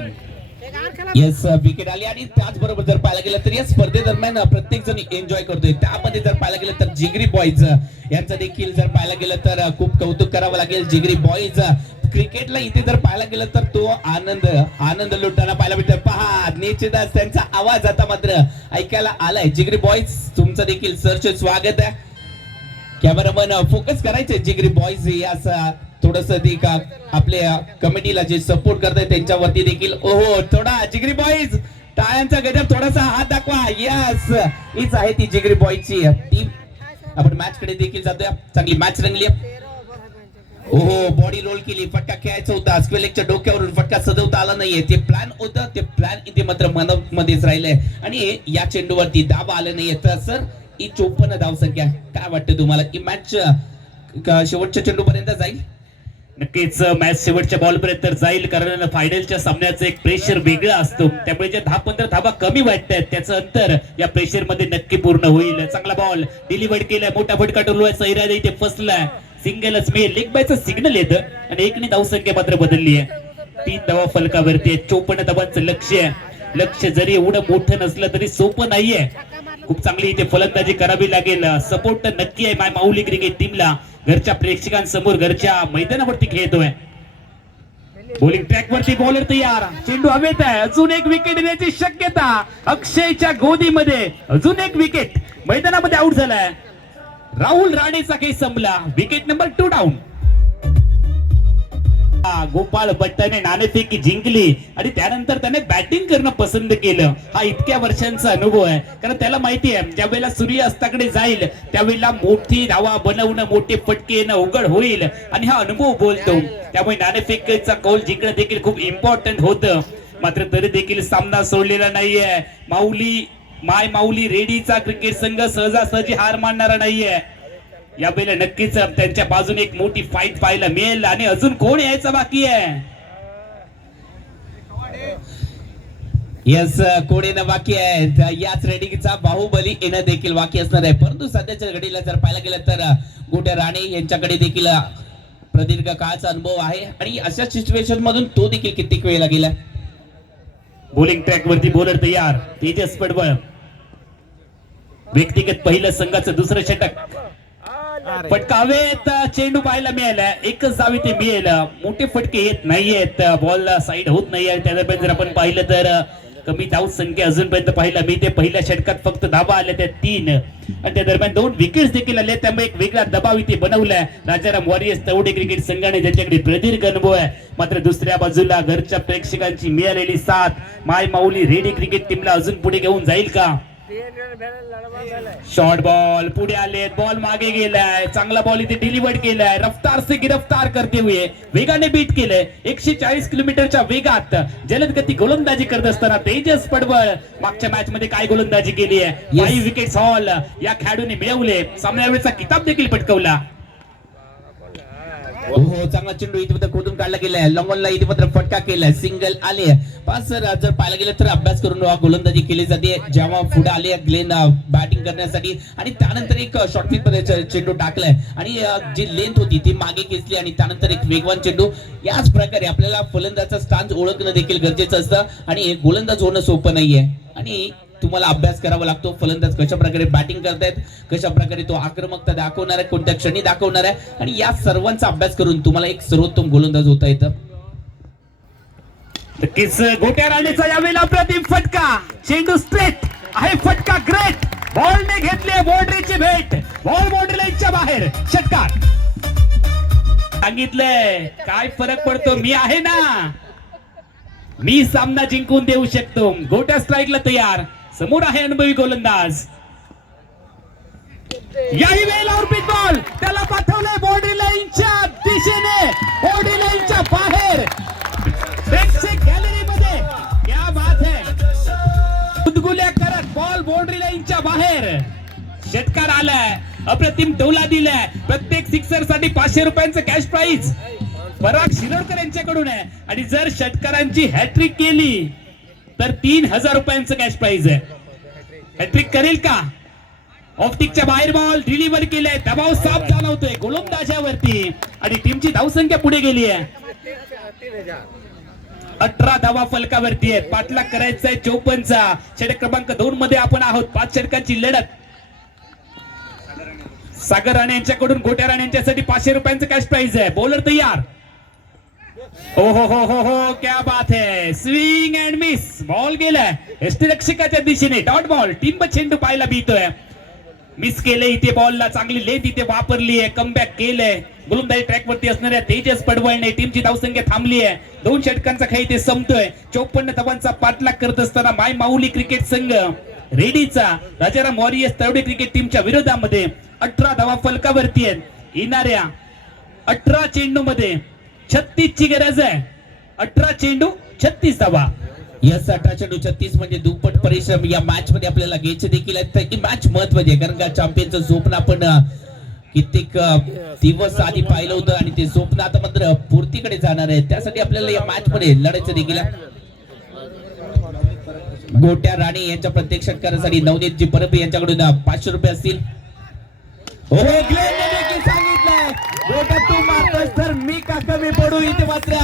Yes, wicket आली. आणि त्याचबरोबर जर पाहायला गेलं तर या स्पर्धेदरम्यान प्रत्येक जण एन्जॉय करतोय. त्यामध्ये जर पाहायला गेलं तर जिगरी बॉईज यांचं देखील जर पाहायला गेलं तर खूप कौतुक करावं लागेल. जिगरी बॉईज क्रिकेटला इथे जर पाहायला गेलं तर तो आनंद लुटताना पाहायला मिळतोय. पहा, निश्चितच त्यांचा आवाज आता मात्र ऐकायला आलाय. जिगरी बॉईज तुमचं देखील सरचे स्वागत आहे. कॅमेरामन फोकस करायचे जिगरी बॉईज या थोडस आपल्या कमिटीला जे सपोर्ट करताय त्यांच्यावरती देखील. ओहो, थोडा जिगरी बॉईज टाळ्यांचा गजर, थोडासा हात दाखवा. यस, हीच आहे ती जिगरी बॉईजची टीम. आपण मॅच कडे देखील जातोय. चांगली मॅच रंगली. ओहो, बॉडी रोल केली. फटका खेळायचा होता. स्क्वेलेकच्या डोक्यावरून फटका सजवता आला नाहीये. ते प्लॅन होतं, ते प्लॅन इथे मात्र मनामध्येच राहिलंय. आणि या चेंडूवरती दाब आले नाहीये. तर सर ही 54 धावसंख्या, काय वाटतं तुम्हाला की मॅच शेवटच्या चेंडू पर्यंत जाईल? नक्कीच मॅच शेवटच्या बॉल पर्यंत जाईल, कारण फायनलच्या सामन्याचं एक प्रेशर वेगळा असतो. त्यामुळे जे 10-15 धावा कमी वाटतात त्याचं अंतर या प्रेशर मध्ये नक्की पूर्ण होईल. चांगला बॉल डिलिव्हर्ड केलाय. मोठा फटका टोलवाय. सैराज इथे फसलाय. सिंगलच मिळेल. लेग बायचं सिग्नल येतं आणि एकने धावसंख्या मात्र बदलली आहे. 3 धावा फलकावरती. 54 धावांचं लक्ष्य आहे. लक्ष्य जरी एवढं मोठं नसलं तरी सोपं नाहीये. खूप चांगली इथे फलंदाजी करावी लागेल. सपोर्ट तर नक्की आहे माय माऊली क्रिकेट टीमला. घरच्या प्रेक्षकांसमोर घरच्या मैदानावरती खेळतोय. बॉलिंग ट्रॅक वरती बॉलर तयार. चेंडू हवेत आहे. अजून एक विकेट येण्याची शक्यता. अक्षयच्या गोदीमध्ये अजून एक विकेट. मैदानामध्ये आउट झालाय. राहुल राणेचा काही संपला. Wicket number 2 down. गोपाळ भट्टाने नाणेफेकी जिंकली आणि त्यानंतर त्याने बॅटिंग करणं पसंत केलं. हा इतक्या वर्षांचा अनुभव आहे, कारण त्याला माहिती आहे ज्यावेळेला सूर्यास्ताकडे जाईल त्यावेळेला मोठी धावा बनवणं, मोठे फटके येणं अवघड होईल आणि हा अनुभव बोलतो. त्यामुळे नाणेफेकीचा कौल जिंकणं देखील खूप इम्पॉर्टंट होतं. मात्र तरी देखील सामना सोडलेला नाहीये. माय माऊली रेडीचा क्रिकेट संघ सहजासहजी हार मानणारा नाहीये. यावेळेला नक्कीच त्यांच्या बाजूने एक मोठी फाईट पाहायला मिळेल आणि अजून कोण यायचं बाकी आहे. यस कोण येणं बाकी आहे. याच रेडिंगचा बाहुबली येणं देखील बाकी असणार आहे. परंतु सध्याच्या घडीला जर पाहायला गेलं तर गोट्या राणे यांच्याकडे देखील प्रदीर्घ काळाचा अनुभव आहे आणि अशा सिच्युएशन मधून तो देखील कित्येक वेळेला गेला. बॉलिंग ट्रॅक वरती बॉलर तयार. तेजस पडवळ व्यक्तिगत पहिलं संघाचं दुसरं षटक. फटकावेत चेंडू पाहायला मिळाला. एकच धाव इथे मिळेल. मोठे फटके येत नाहीयेत. बॉल साईड होत नाहीये. त्या दरम्यान जर आपण पाहिलं तर कमी धाव संख्या अजूनपर्यंत पाहायला मिळते. पहिल्या षटकात फक्त धावा आल्या त्या 3 आणि त्या दरम्यान 2 विकेट्स देखील आले. त्यामुळे एक वेगळा दबाव इथे बनवलाय राजाराम वॉरियर्स तवडे क्रिकेट संघाने, ज्यांच्याकडे प्रदीर्घ अनुभव आहे. मात्र दुसऱ्या बाजूला घरच्या प्रेक्षकांची मिळालेली साथ माय माऊली रेडी क्रिकेट टीमला अजून पुढे घेऊन जाईल का. शॉर्ट बॉल पुढे आले. बॉल मागे गेलाय. चांगला बॉल इथे डिलिव्हर्ड केलाय. रफ्तार से गिरफ्तार करते हुए वेगाने बीट केलंय. 140 किलोमीटरच्या वेगात जलद गती गोलंदाजी करत असताना तेजस पडवळ मागच्या मॅच मध्ये काय गोलंदाजी केली आहे. 5 विकेट्स हॉल या खेळाडूने मिळवले. सामन्यावेळेचा किताब देखील पटकावला. हो चांगला चेंडू इथे मात्र खोदून काढला गेलाय. लॉंगॉनला इथे मात्र फटका केलाय. सिंगल आले. पाच जर पाहायला गेलं तर अभ्यास करून गोलंदाजी केली जाते. जेव्हा पुढे आले ग्लेन बॅटिंग करण्यासाठी आणि त्यानंतर एक शॉर्ट पिच मध्ये चेंडू टाकलाय आणि जी लेंथ होती ती मागे खेचली आणि त्यानंतर एक वेगवान चेंडू. याच प्रकारे आपल्याला फलंदाजाचा स्टान्स ओळखणं देखील गरजेचं असतं आणि गोलंदाज होणं सोपं नाहीये आणि तुम्हाला अभ्यास करावा लागतो. फलंदाज कशा प्रकारे बॅटिंग करतायत, कशा प्रकारे तो आक्रमकता दाखवणार आहे, कोणत्या क्षणी दाखवणार आहे आणि या सर्वांचा अभ्यास करून तुम्हाला एक सर्वोत्तम गोलंदाज होता येतं. नक्कीच गोट्या राणेचा यावेळेला अप्रतिम फटका. चेंडू स्ट्रेट आहे. फटका ग्रेट. बॉलने घेतली बाउंड्रीची भेट. बॉल बाउंड्री लाईनच्या बाहेर. षटकार. सांगितलंय काय फरक पडतो. मी आहे ना. मी सामना जिंकून देऊ शकतो. गोट्या स्ट्राईकला तयार. समोर आहे अनुभवी गोलंदाज. याही वेळेला ऑर्बिट बॉल त्याला पाठवलंय बाउंड्री लाईनच्या दिशेने. बाउंड्री लाईनच्या बाहेर. प्रेक्षक गॅलरी मध्ये क्या बात है. गुदगुल्या करत बॉल बाउंड्री लाईनच्या बाहेर. षटकार आलाय. अप्रतिम टोला दिलाय. प्रत्येक सिक्सर साठी 500 रुपयांचं कॅश प्राइज पराग शिरोडकर यांच्याकडून आहे आणि जर षटकारांची हॅट्रिक केली तर 3000 रुपयांचं कॅश प्राइज आहे. हॅट्रिक करेल का. ऑप्टिकच्या बाहेर बॉल डिलिव्हर केलाय. दबाव साफ जाणवतोय गोलंदाजावरती आणि टीमची धावसंख्या पुढे गेली आहे. 18 धावा फलकावरती आहेत. पाठलाग करायचा आहे 54चा. षटक क्रमांक 2 मध्ये आपण आहोत. 5 षटकांची लढत. सागर राणे यांच्याकडून गोट्या राणे यांच्यासाठी 500 रुपयांचं कॅश प्राइज आहे. बॉलर तयार. हो हो हो हो हो क्या बात है. Swing and miss. बॉल गेलाय यष्टिरक्षकाच्या दिशेने. Dot ball. टिंब चेंडू पाहायला मिळतोय. मिस केले इथे. बॉलला चांगली लेंथ इथे वापरली आहे. कमबॅक केलंय. गोलंदाजी ट्रॅक वरती असणाऱ्या तेजस पडवळने टीमची धावसंख्या थांबली आहे. 2 षटकांचा खेळ इथे संपतोय. 54 धावांचा पाठलाग करत असताना माय माऊली क्रिकेट संघ रेडीचा राजाराम वॉरियर्स तवडे क्रिकेट टीमच्या विरोधामध्ये 18 धावा फलकावरती आहेत. येणाऱ्या 18 चेंडू मध्ये 36 ची गरज आहे. 18 चेंडू 36 धावा. यस 18 चेंडू 36 म्हणजे दुप्पट परिश्रम या मॅच मध्ये आपल्याला घ्यायचे देखील आहेत. ही मॅच महत्वाची आहे कारण का चॅम्पियनचं स्वप्न आपण कित्येक दिवस आधी पाहिलं होतं आणि ते स्वप्न आता मात्र पूर्तीकडे जाणार आहे. त्यासाठी आपल्याला या मॅच मध्ये लढायचं देखील आहे. गोट्या राणे यांच्या प्रत्येक षटकारासाठी नवनीतजी परब यांच्याकडून 500 रुपये असतील. हो ग्लेनने देखील सांगितलंय गोट्या तू मारतोस तर मी का कमी पडू. इथे मात्र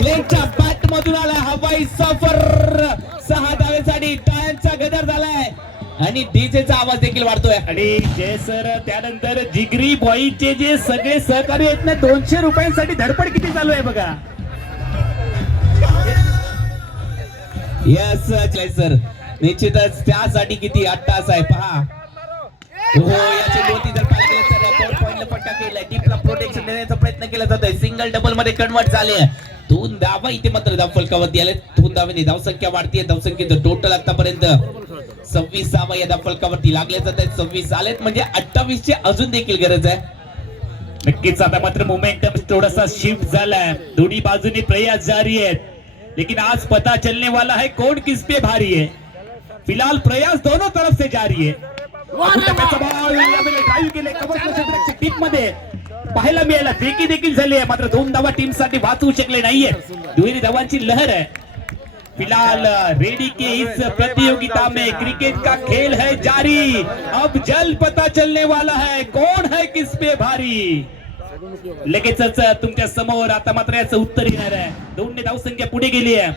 ग्लेनच्या बॅट मधून आला हवाई सफर. 6 धावेसाठी टाळ्यांचा गजर झालाय आणि डीजेचा आवाज देखील वाढतोय. आणि जय सर त्यानंतर जिगरी बॉईचे जे सगळे सहकारी आहेत ना 200 रुपयांसाठी धडपड किती चालू आहे बघा. यस सर निश्चितच त्यासाठी किती 8 तास आहे पहा. हो याची दोन्ही जर पाहिलं तर रेकॉर्ड पॉइंटला फटका केलाय. टीमला प्रोटेक्शन देण्याचा प्रयत्न केला जातोय. सिंगल डबल मध्ये कन्वर्ट झाले. 2 धावा इथे मात्र धाव फलकावरती आले. 2 धावांनी धावसंख्या वाढतीये. धावसंख्येचं टोटल आतापर्यंत 26 धावा या धाव फलकावरती लागले जात आहेत. 26 आलेत म्हणजे 28 ची अजून देखील गरज आहे. नक्कीच आता मात्र मोमेंटम थोडासा शिफ्ट झालाय. दोन्ही बाजूने प्रयास जारी आहेत. लेकिन आज पता चलने वाला है कौन किस पे भारी है. फिलहाल प्रयास दोनों तरफ से जारी है. ड्राइव केले. टॉप मध्ये पाहायला मिळाला. देखी देखील झाली आहे, मात्र 2 धावा टीम साठी वाचवू शकले नाहीये. दुहेरी धावांची लहर है. फिलहाल रेडी के इस प्रतियोगिता में क्रिकेट का खेल है जारी. अब जल्द पता चलने वाला है कौन है किस पे भारी. लगेचच तुमच्या समोर आता मात्र याचं उत्तर येणार आहे. 2 धावसंख्या पुढे गेली आहे.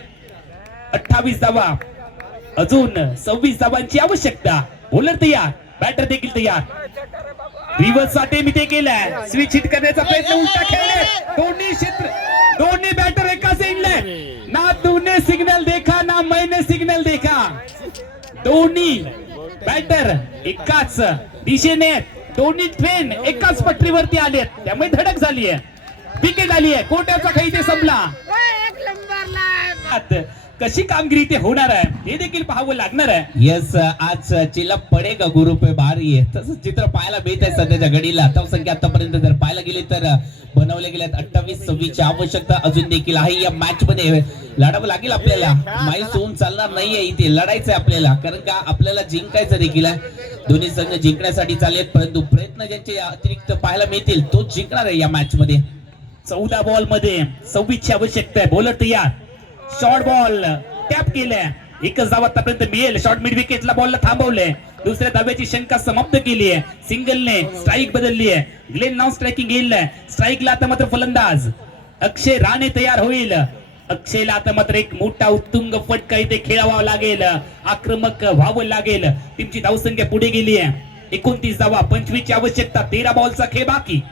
28 धावा, अजून 26 धावांची आवश्यकता. बॉलर तयार, बॅटर देखील तयार. रिव्हर्स साठी मी ते केलाय. स्विच हिट करण्याचा प्रयत्न, उलटा खेळले. दोन्ही बॅटर एकाच एंडले. ना तूने सिग्नल देखा ना मैंने सिग्नल देखा. दोन्ही बॅटर एकाच दिशेने, दोन्ही ट्रेन एकाच पटरीवरती आलेत, त्यामुळे धडक झाली आहे. विकेट आली आहे. कोट्याचा काही ते संपला. कशी कामगिरी ते होणार आहे हे देखील पाहावं लागणार आहे. यस, आज चिल्ला पडेगा गुरु पे भारी आहे तसं चित्र पाहायला मिळत आहे सध्याच्या घडीला. धावसंख्या आतापर्यंत जर पाहायला गेली तर बनवले गेल्यात 28-26 ची आवश्यकता अजून देखील आहे. या मॅच मध्ये लढावं लागेल आपल्याला. माहीत होऊन चालणार नाहीये, इथे लढायचंय आपल्याला, कारण का आपल्याला जिंकायचं देखील आहे. दोन्ही संघ जिंकण्यासाठी चाललेत, परंतु प्रयत्न ज्यांचे अतिरिक्त पाहायला मिळतील तो जिंकणार आहे या मॅच मध्ये. 14 बॉल मध्ये 26 ची आवश्यकता आहे. बॉलर तयार. शॉर्ट बॉल टॅप केलाय. एकच धाव आतापर्यंत मिळेल. शॉर्ट मिड विकेटला बॉलला थांबवलंय. दुसऱ्या धाव्याची शंका समाप्त केली आहे. सिंगलने स्ट्राईक बदलली आहे. ग्लेन नाव स्ट्रायकिंग येईल. स्ट्राईकला आता मात्र फलंदाज अक्षय राणे तयार होईल. अक्षयला आता मात्र एक मोठा उत्तुंग फटका इथे खेळावा लागेल. आक्रमक व्हावं लागेल. टीमची धावसंख्या पुढे गेली आहे. 29 धावा, 25 ची आवश्यकता. 13 बॉलचा खेळ बाकी.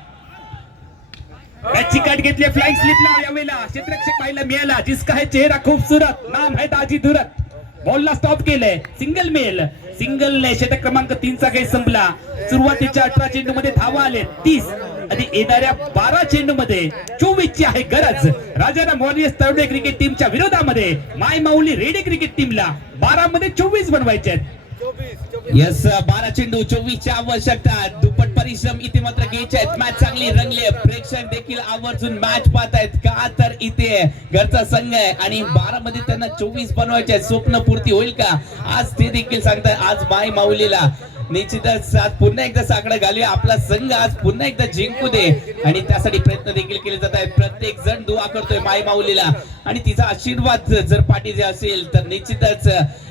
त्याची कट घेतली. फ्लाइंग स्लिपला यावेळेला क्षेत्ररक्षक पाहायला मिळाला. जिसका है चेहरा खूबसूरत, नाम है दाजी धुरत. बॉलला स्टॉप केलंय. सिंगल मिळेल. सिंगलने षटक क्रमांक 3चा खेळ संपला. सुरुवातीच्या 18 चेंडू मध्ये धावा आले 30 आणि येणाऱ्या 12 चेंडू मध्ये 24 ची आहे गरज. राजाराम वॉरियर्स तळवडे क्रिकेट टीमच्या विरोधामध्ये माय माऊली रेडी क्रिकेट टीमला 12 मध्ये 24 बनवायचे आहेत. यस, 12 चेंडू 24 ची आवश्यकता. दुप्पट परिश्रम इथे मात्र घ्यायचे आहेत. मॅच चांगली रंगली. प्रेक्षक देखील आवर्जून मॅच पाहतायत, का तर इथे घरचा संघ आहे आणि 12 मध्ये त्यांना 24 बनवायचे आहेत. स्वप्न पूर्ती होईल का आज ते देखील सांगताय. आज माई माऊलीला निश्चितच आज पुन्हा एकदा साकडं घालूया. आपला संघ आज पुन्हा एकदा जिंकू दे आणि त्यासाठी प्रयत्न देखील केले जात आहेत. प्रत्येक जण दुआ करतोय माई माऊलीला आणि तिचा आशीर्वाद जर पाठीचे असेल तर निश्चितच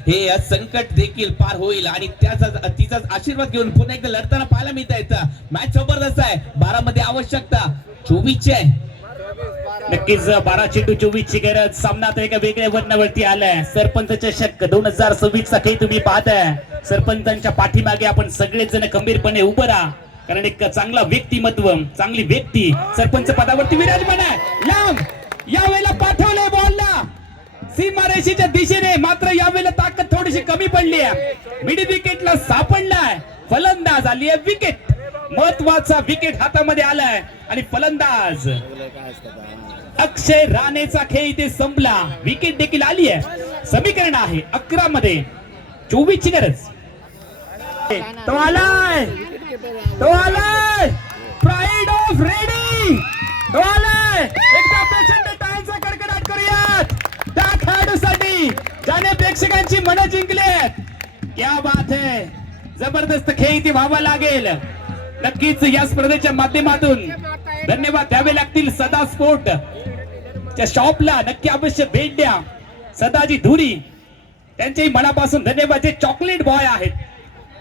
हे संकट देखील पार होईल आणि तिचा आशीर्वाद घेऊन पुन्हा एकदा लढताना पाहायला मिळत आहे. मॅच जबरदस्त आहे. 12 मध्ये आवश्यकता 24 ची आहे. नक्कीच 12 चेंडू 24 ची गरज. सामना आता एका वेगळ्या वर्णावरती आलाय. सरपंच चषक 2026 चा खेळ तुम्ही पाहताय. सरपंचांच्या पाठीमागे आपण सगळेच जण खंबीरपणे उभं राहा, कारण एक चांगला व्यक्तिमत्व, चांगली व्यक्ती सरपंच पदावरती विराजमान आहे. लांब यावेळेला पाठवलंय बॉलला सीमारेषेच्या दिशेने, मात्र यावेळेला ताकद थोडीशी कमी पडली आहे. मिड विकेटला सापडलाय. फलंदाज आली आहे विकेट. महत्वाचा विकेट हातामध्ये आलाय आणि फलंदाज अक्षय राणेचा खेळ इथे संपला. विकेट देखील आली आहे. समीकरण आहे 11 मध्ये 24 ची गरज. तो आलाय, तो आलाय. प्राईड ऑफ रेडी तो आलाय. एकदा प्रचंड टाळ्यांचा कडकडाट करूयात त्या खेळाडूसाठी ज्याने प्रेक्षकांची मनं जिंकलेत. क्या बात है. जबरदस्त खेळ इथे व्हावा लागेल. नक्कीच या स्पर्धेच्या माध्यमातून धन्यवाद द्यावे लागतील सदा स्पोर्ट च्या शॉपला. नक्की अवश्य भेट द्या. सदाजी धुरी त्यांच्याही मनापासून धन्यवाद. जे चॉकलेट बॉय आहेत,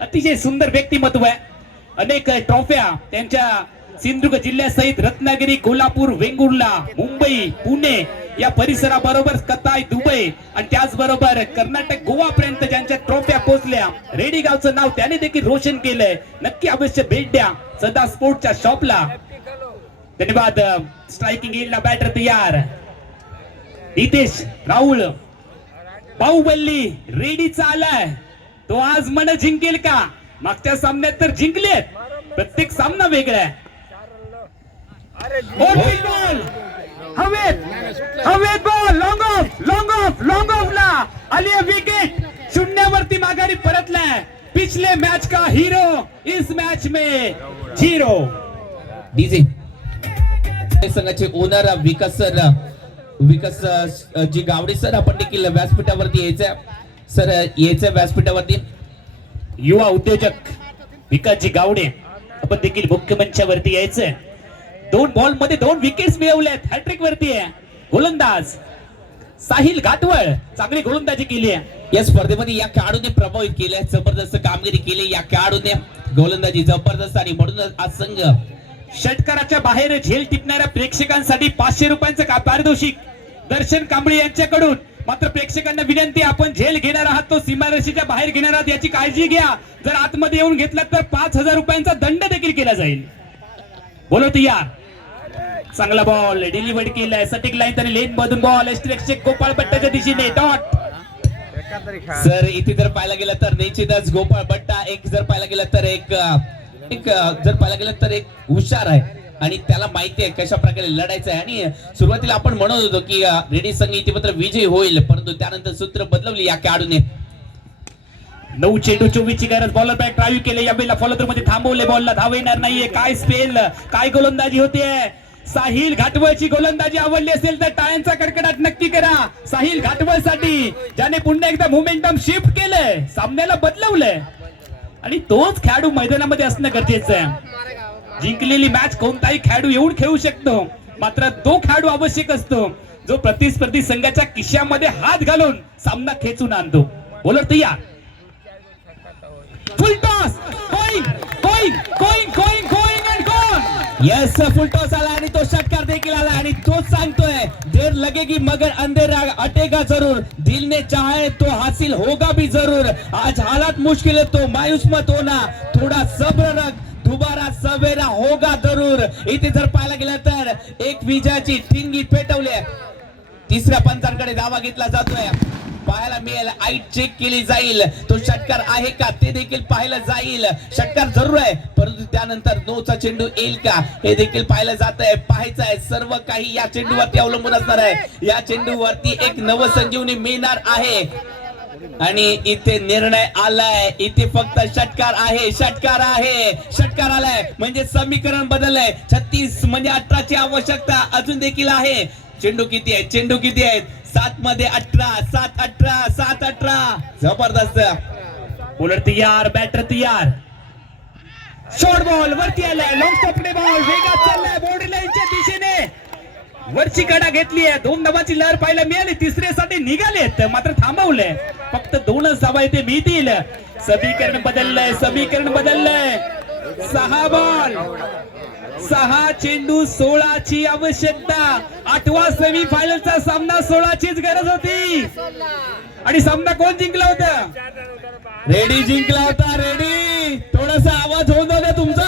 अतिशय सुंदर व्यक्तिमत्व आहे. अनेक ट्रॉफ्या त्यांच्या सिंधुदुर्ग जिल्ह्यासहित रत्नागिरी, कोल्हापूर, वेंगुर्ला, मुंबई, पुणे या परिसराबरोबर कताई, दुबई आणि त्याचबरोबर कर्नाटक, गोवा पर्यंत ज्यांच्या ट्रॉफ्या पोहोचल्या. रेडी गावचं नाव त्याने देखील रोशन केलंय. नक्की अवश्य भेट द्या सदा स्पोर्टच्या शॉपला. धन्यवाद. स्ट्रायकिंग येईल. बॅटर तयार. नितेश राहुल बाहुबली रेडीचा आलाय. तो आज मन जिंकेल का? मागच्या सामन्यात तर जिंकलेत. प्रत्येक सामना वेगळा आहे. बॉल हवेत ball long of, long of, long of ला आली विकेट. शून्यावरती माघारी परतलाय. पिछले मैच का हीरो इस मैच में झिरो. डीजे संघाचे ओनर विकास जी गावडे सर, आपण देखील व्यासपीठावरती यायचं सर, यायचं व्यासपीठावरती. युवा उद्योजक विकासजी गावडे आपण देखील मुख्य मंचावरती यायचंय. 2 बॉल मध्ये 2 विकेट्स मिळवल्यात. हॅट्रिक वरती आहे गोलंदाज साहिल घाटवळ. चांगली गोलंदाजी केली आहे या स्पर्धेमध्ये. या खेळाडूने प्रभावित केले, जबरदस्त कामगिरी केली या खेळाडूने. गोलंदाजी जबरदस्त आणि म्हणूनच आज संघ षटकाराच्या बाहेर झेल टिपणाऱ्या प्रेक्षकांसाठी 500 रुपयांचं पारितोषिक दर्शन कांबळे यांच्याकडून. मात्र प्रेक्षकांना विनंती, आपण झेल घेणार आहात तो सीमारेषेच्या बाहेर घेणार आहात याची काळजी घ्या. जर आतमध्ये येऊन घेतला तर 5000 रुपयांचा दंड देखील केला जाईल. बोलवत या. चांगला बॉल डिलिव्हर्ड केलाय. सटिक लाईन आणि लेन मधून बॉल एस्ट्रेक्स गोपाळ बट्ट्याच्या दिशेने डॉट. सर इथे जर पाहायला गेलं तर निश्चितच गोपाळ बट्टा एक जर पाहायला गेलं तर एक जर पाहायला गेलं तर एक हुशार आहे आणि त्याला माहिती आहे कशा प्रकारे लढायचं आहे. आणि सुरुवातीला आपण म्हणत होतो की रेडी संघ इथे मात्र विजयी होईल, परंतु त्यानंतर सूत्र बदलवली या खेळाडूने. 9 चेंडू 24 ची गरज. बॉलर बॅक ड्राईव्ह केले. यावेळेला फॉलोथ्रू मध्ये थांबवले. बॉलला धाव येणार नाहीये. काय स्पेल, काय गोलंदाजी होते. साहिल घाटवळची गोलंदाजी आवडली असेल तर टाळ्यांचा कडकडाट नक्की करा साहिल घाटवळसाठी, ज्याने पुन्हा एकदा मोमेंटम शिफ्ट केलंय, सामन्याला बदलवलंय आणि तोच खेळाडू मैदानामध्ये असणं गरजेचं आहे. जिंकलेली मॅच कोणताही खेळाडू येऊन खेळू शकतो, मात्र तो खेळाडू आवश्यक असतो जो प्रतिस्पर्धी संघाच्या खिशामध्ये हात घालून सामना खेचून आणतो. बॉलर तयार. फुल toss. Going going going going going and gone. Yes full toss आला आणि तो षटकार देखील आला आणि तोच सांगतोय देर लगेगी मगर अंधेरा अटेगा जरूर, दिल ने चाहे तो हासिल होगा भी जरूर. आज हालात मुश्किल है तो मायूस मत होना, थोडा सब्र रख, दुबारा सवेरा होगा जरूर. इथे जर पाहायला गेलं तर एक विजयाची ठिणगी पेटवली. तिसऱ्या पंचांकडे धावा घेतला जातोय. पाहायला मिळेल, आईट चेक केली जाईल, तो षटकार आहे का ते देखील पाहायला जाईल. षटकार जरूर आहे, परंतु त्यानंतर नोचा चेंडू येईल का हे देखील पाहायला जात आहे. पाहायचं आहे. सर्व काही या चेंडूवरती अवलंबून असणार आहे. या चेंडूवरती एक नवसंजीवनी मिळणार आहे आणि इथे निर्णय आलाय. इथे फक्त षटकार आहे. षटकार आहे. षटकार आलाय म्हणजे समीकरण बदललंय. 36 म्हणजे 18 ची आवश्यकता अजून देखील आहे. चेंडू किती आहेत? चेंडू किती आहेत? 7 मध्ये 18. 7-18 7-18. जबरदस्त. बॉलर तयार. बॅटर तयार. शॉर्ट बॉल वरती आलाय. लॉंग स्टॉपने बॉल वेगात चाललाय बॉर्डर लाईनच्या दिशेने. वरची कडा घेतली आहे. 2 धावांची लहर पाहायला मिळाली. तिसऱ्यासाठी निघालेत मात्र थांबवलंय. फक्त 2च धावा इथे मिळतील. समीकरण बदललंय. समीकरण बदललंय. 6 बॉल 6 चेंडू 16 ची आवश्यकता. 8वा सेमी फायनलचा सामना 16 चीच गरज होती आणि सामना कोण जिंकला होता? रेडी जिंकला होता. रेडी. थोडासा आवाज होऊन जाऊ द्या तुमचा,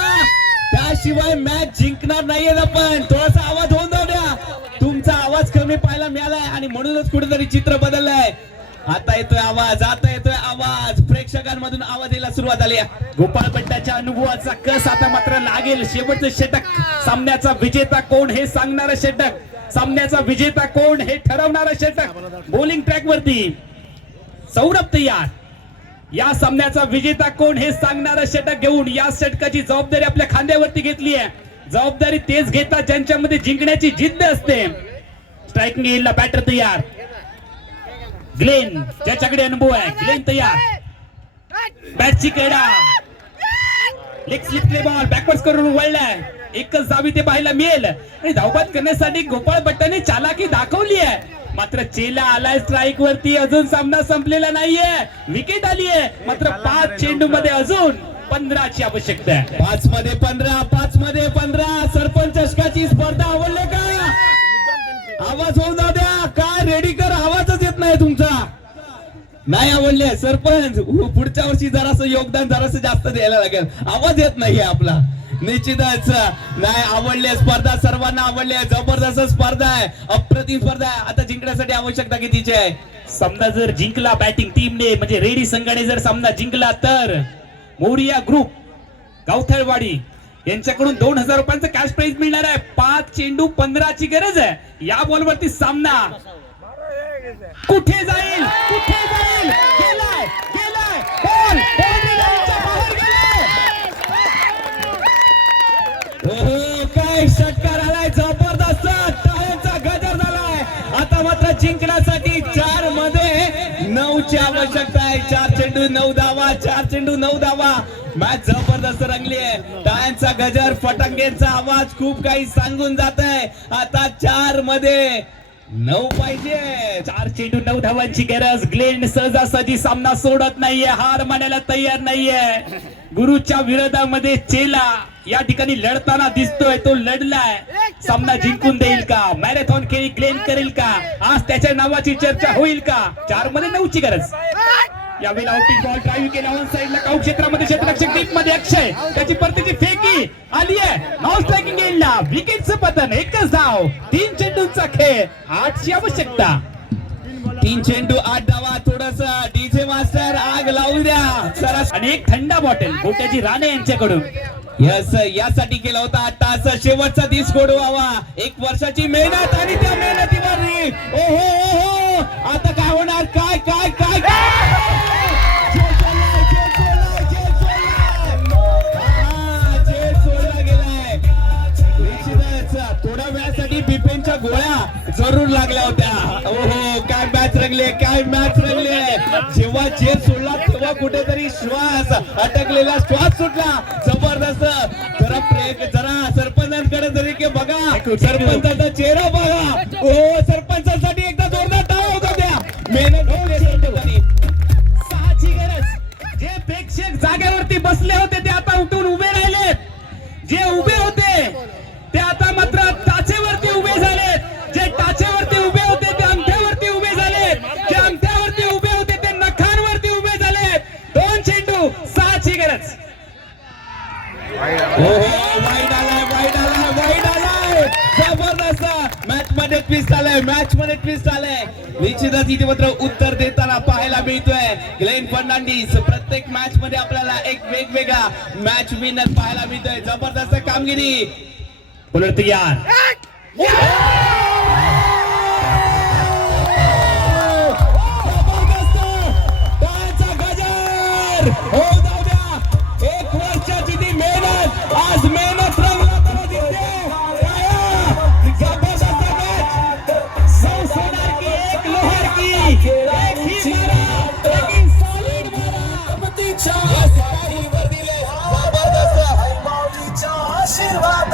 त्याशिवाय मॅच जिंकणार नाहीये आपण. थोडासा आवाज होऊन जाऊ द्या. तुमचा आवाज कमी पाहायला मिळालाय आणि म्हणूनच कुठेतरी चित्र बदललंय. आता येतोय आवाज. आता येतोय आवाज. प्रेक्षकांमधून आवाज यायला सुरुवात झाली. गोपाळ बट्ट्याच्या अनुभवाचा कस आता मात्र लागेल. शेवटचं षटक. सामन्याचा विजेता कोण हे सांगणारं षटक. सामन्याचा विजेता कोण हे ठरवणारं षटक. बॉलिंग ट्रॅक वरती सौरभ तयार. या सामन्याचा विजेता कोण हे सांगणारं षटक घेऊन या षटकाची जबाबदारी आपल्या खांद्यावरती घेतली आहे. जबाबदारी तेच घेतात ज्यांच्यामध्ये जिंकण्याची जिद्द असते. स्ट्रायकिंग येईल. बॅटर तयार. ग्लेन ज्याच्याकडे अनुभव आहे. ग्लेन तयार. बॅटची कडा. लेग स्लिपले बॉल बॅकवर्ड करून वळलाय. एकच धाव इथे पाहायला मिळेल आणि धावबाद करण्यासाठी गोपाळ बट्टाने चालाकी दाखवली आहे. मात्र चेला आलाय स्ट्राईक वरती. अजून सामना संपलेला नाहीये. विकेट आली आहे. मात्र 5 चेंडू मध्ये अजून 15 ची आवश्यकता आहे. 5 मध्ये 15. 5 मध्ये 15. सरपंच चषकाची स्पर्धा आवडली का? आवाज होऊन जाऊ द्या. काय रेडी कर. आवाजच येत नाही तुमचा. नाही आवडले सरपंच. पुढच्या वर्षी जरासं योगदान जरासं जास्त द्यायला लागेल. आवाज येत नाहीये आपला. निश्चितच नाही आवडली स्पर्धा. सर्वांना आवडली. जबरदस्त स्पर्धा आहे. अप्रतिम स्पर्धा आहे. आता जिंकण्यासाठी आवश्यकता कितीची आहे? समजा जर जिंकला बॅटिंग टीमने म्हणजे रेडी संघाने जर सामना जिंकला तर मोरिया ग्रुप गावथळवाडी यांच्याकडून 2000 रुपयांचं कॅश प्राइज मिळणार आहे. 5 चेंडू 15 ची गरज आहे. या बॉलवरती सामना कुठे जाईल? कुठे जाईल? गेलाय गेलाय बॉल बाउंड्री लाईनच्या बाहेर गेलाय. हो काय षटकार आलाय. जबरदस्त. टाळ्यांचा गजर झालाय. आता मात्र जिंकण्यासाठी 4 मध्ये 9 ची आवश्यकता आहे. 4 चेंडू चेंडू 9 धावा, 4 चेंडू 9 धावा. मॅच जबरदस्त रंगली आहे. टाळ्यांचा गजर, फटाक्यांचा आवाज खूप काही सांगून जात आहे. आता 4 मध्ये 9 पाहिजे. 4 चेंडू 9 धावांची गरज. ग्लेन सहजासहजी सामना सोडत नाहीये, हार मानायला तयार नाहीये. गुरुच्या विरोधामध्ये चेला या ठिकाणी लढताना दिसतोय. तो लढलाय, सामना जिंकून देईल का? मॅरेथॉन खेळी ग्लेन करेल का? आज त्याच्या नावाची चर्चा होईल का? 4 मध्ये 9 ची गरज. यावेळेला आउटिंग बॉल ड्राईव्ह केला ऑन साइडला काउट क्षेत्रामध्ये. क्षेत्ररक्षक डीप मध्ये अक्षय, त्याची परतीची फेकी आली आहे. नॉन स्ट्रायकिंग गेला, विकेटचं पतन. एकच धाव, 3 चेंडूंचा खेळ, 8 ची आवश्यकता. 3 चेंडू 8 धावा. थोडस डीजे मास्टर आग लावू द्या. सरस आणि एक थंडा बॉटल गोट्याची राणे यांच्याकडून. यस, यासाठी केला होता तास. शेवटचा दिस गोड व्हावा. 1 वर्षाची मेहनत आणि त्या मेहनतीवर ओहो, आता काय होणार? काय काय काय थोड्या वेळासाठी बिपिनच्या गोळ्या जरूर लागल्या होत्या. ओहो, काय मॅच रंगले, काय मॅच रंगले. जेव्हा झेल सोडला तेव्हा कुठेतरी श्वास अटकलेला श्वास सुटला. जबरदस्त. जरा सरपंचांकडे जरी की बघा, सरपंचाचा चेहरा बघा. ओ, सरपंचासाठी एकदा जोरदार टाळ्या होता द्या. मेहनत होते सरपंचांनी. 6 ची गरज. जे प्रेक्षक जागेवरती बसले होते ते आता उठून उभे राहिलेत. जे उभे होते ते आता मात्र टाचेवरती उभे झालेत. जे टाचेवरती उभे होते ते अंगठ्यावरती उभे झालेत. जे अंगठ्यावरती उभे होते ते नखांवरती उभे झालेत. 2 चेंडू 6 ची गरज. ओहो, वाईड आलाय, वाईड आलाय, वाईड आलाय. जबरदस्त. मॅच मध्ये ट्विस्ट आलाय, मॅच मध्ये ट्विस्ट आलाय. निश्चितच इथे मात्र उत्तर देताना पाहायला मिळतोय ग्लेन फर्नांडिस. प्रत्येक मॅच मध्ये आपल्याला एक वेगवेगळा मॅच विनर पाहायला मिळतोय. जबरदस्त कामगिरी. बॉलर तयार. जबरदस्त. टाळ्यांचा गजर. हो, जाऊ द्या. 1 वर्षाची ती मेहनत आज मेहनत रंगला दिसते. जबरदस्त मॅच. 100 सोनार की एक लोहार की. एक ही मारा, लेकिन सॉलिड मारा. वर दिले. जबरदस्त. आशीर्वाद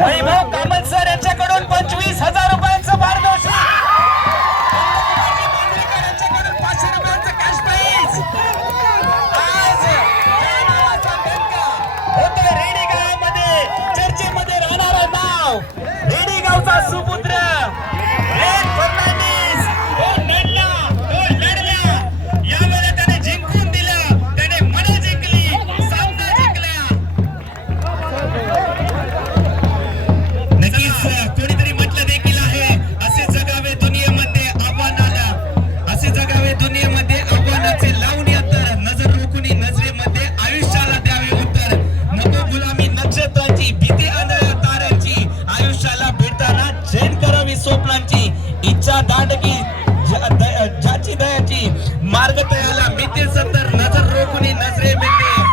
वैभव कामत सर यांच्याकडून 25,000 रुपयांचं पारितोषिक. यांच्याकडून 500 रुपयांचं कॅश प्राइज. आज या नावाचा धक्का होतोय रेडी गावामध्ये. चर्चेमध्ये राहणारं नाव, रेडी गावचा सुपुत्र ग्लेन फर्नांडिस. तो लढला, तो लढला. यावेळेला त्याने जिंकून दिलं, त्याने मनं जिंकली, सामना जिंकला. नक्कीच कोणीतरी म्हटलं देखील आहे, असे जगावे दुनियेमध्ये आव्हानाला. असे जगावे दुनियेमध्ये आव्हानाचे लावणी अंतर. नजर रोखुनी नजरेमध्ये आयुष्याला द्यावे उत्तर. नको गुलामी नक्षत्राची, भीती आंधळ्या ताऱ्यांची. आयुष्याला भेटताना झेल करावी स्वप्नांची. इच्छा दांडगी ज्याची दयाची. मार्ग तयाला मिळते सत्तर. नजर रोखुनी नजरे मिळते.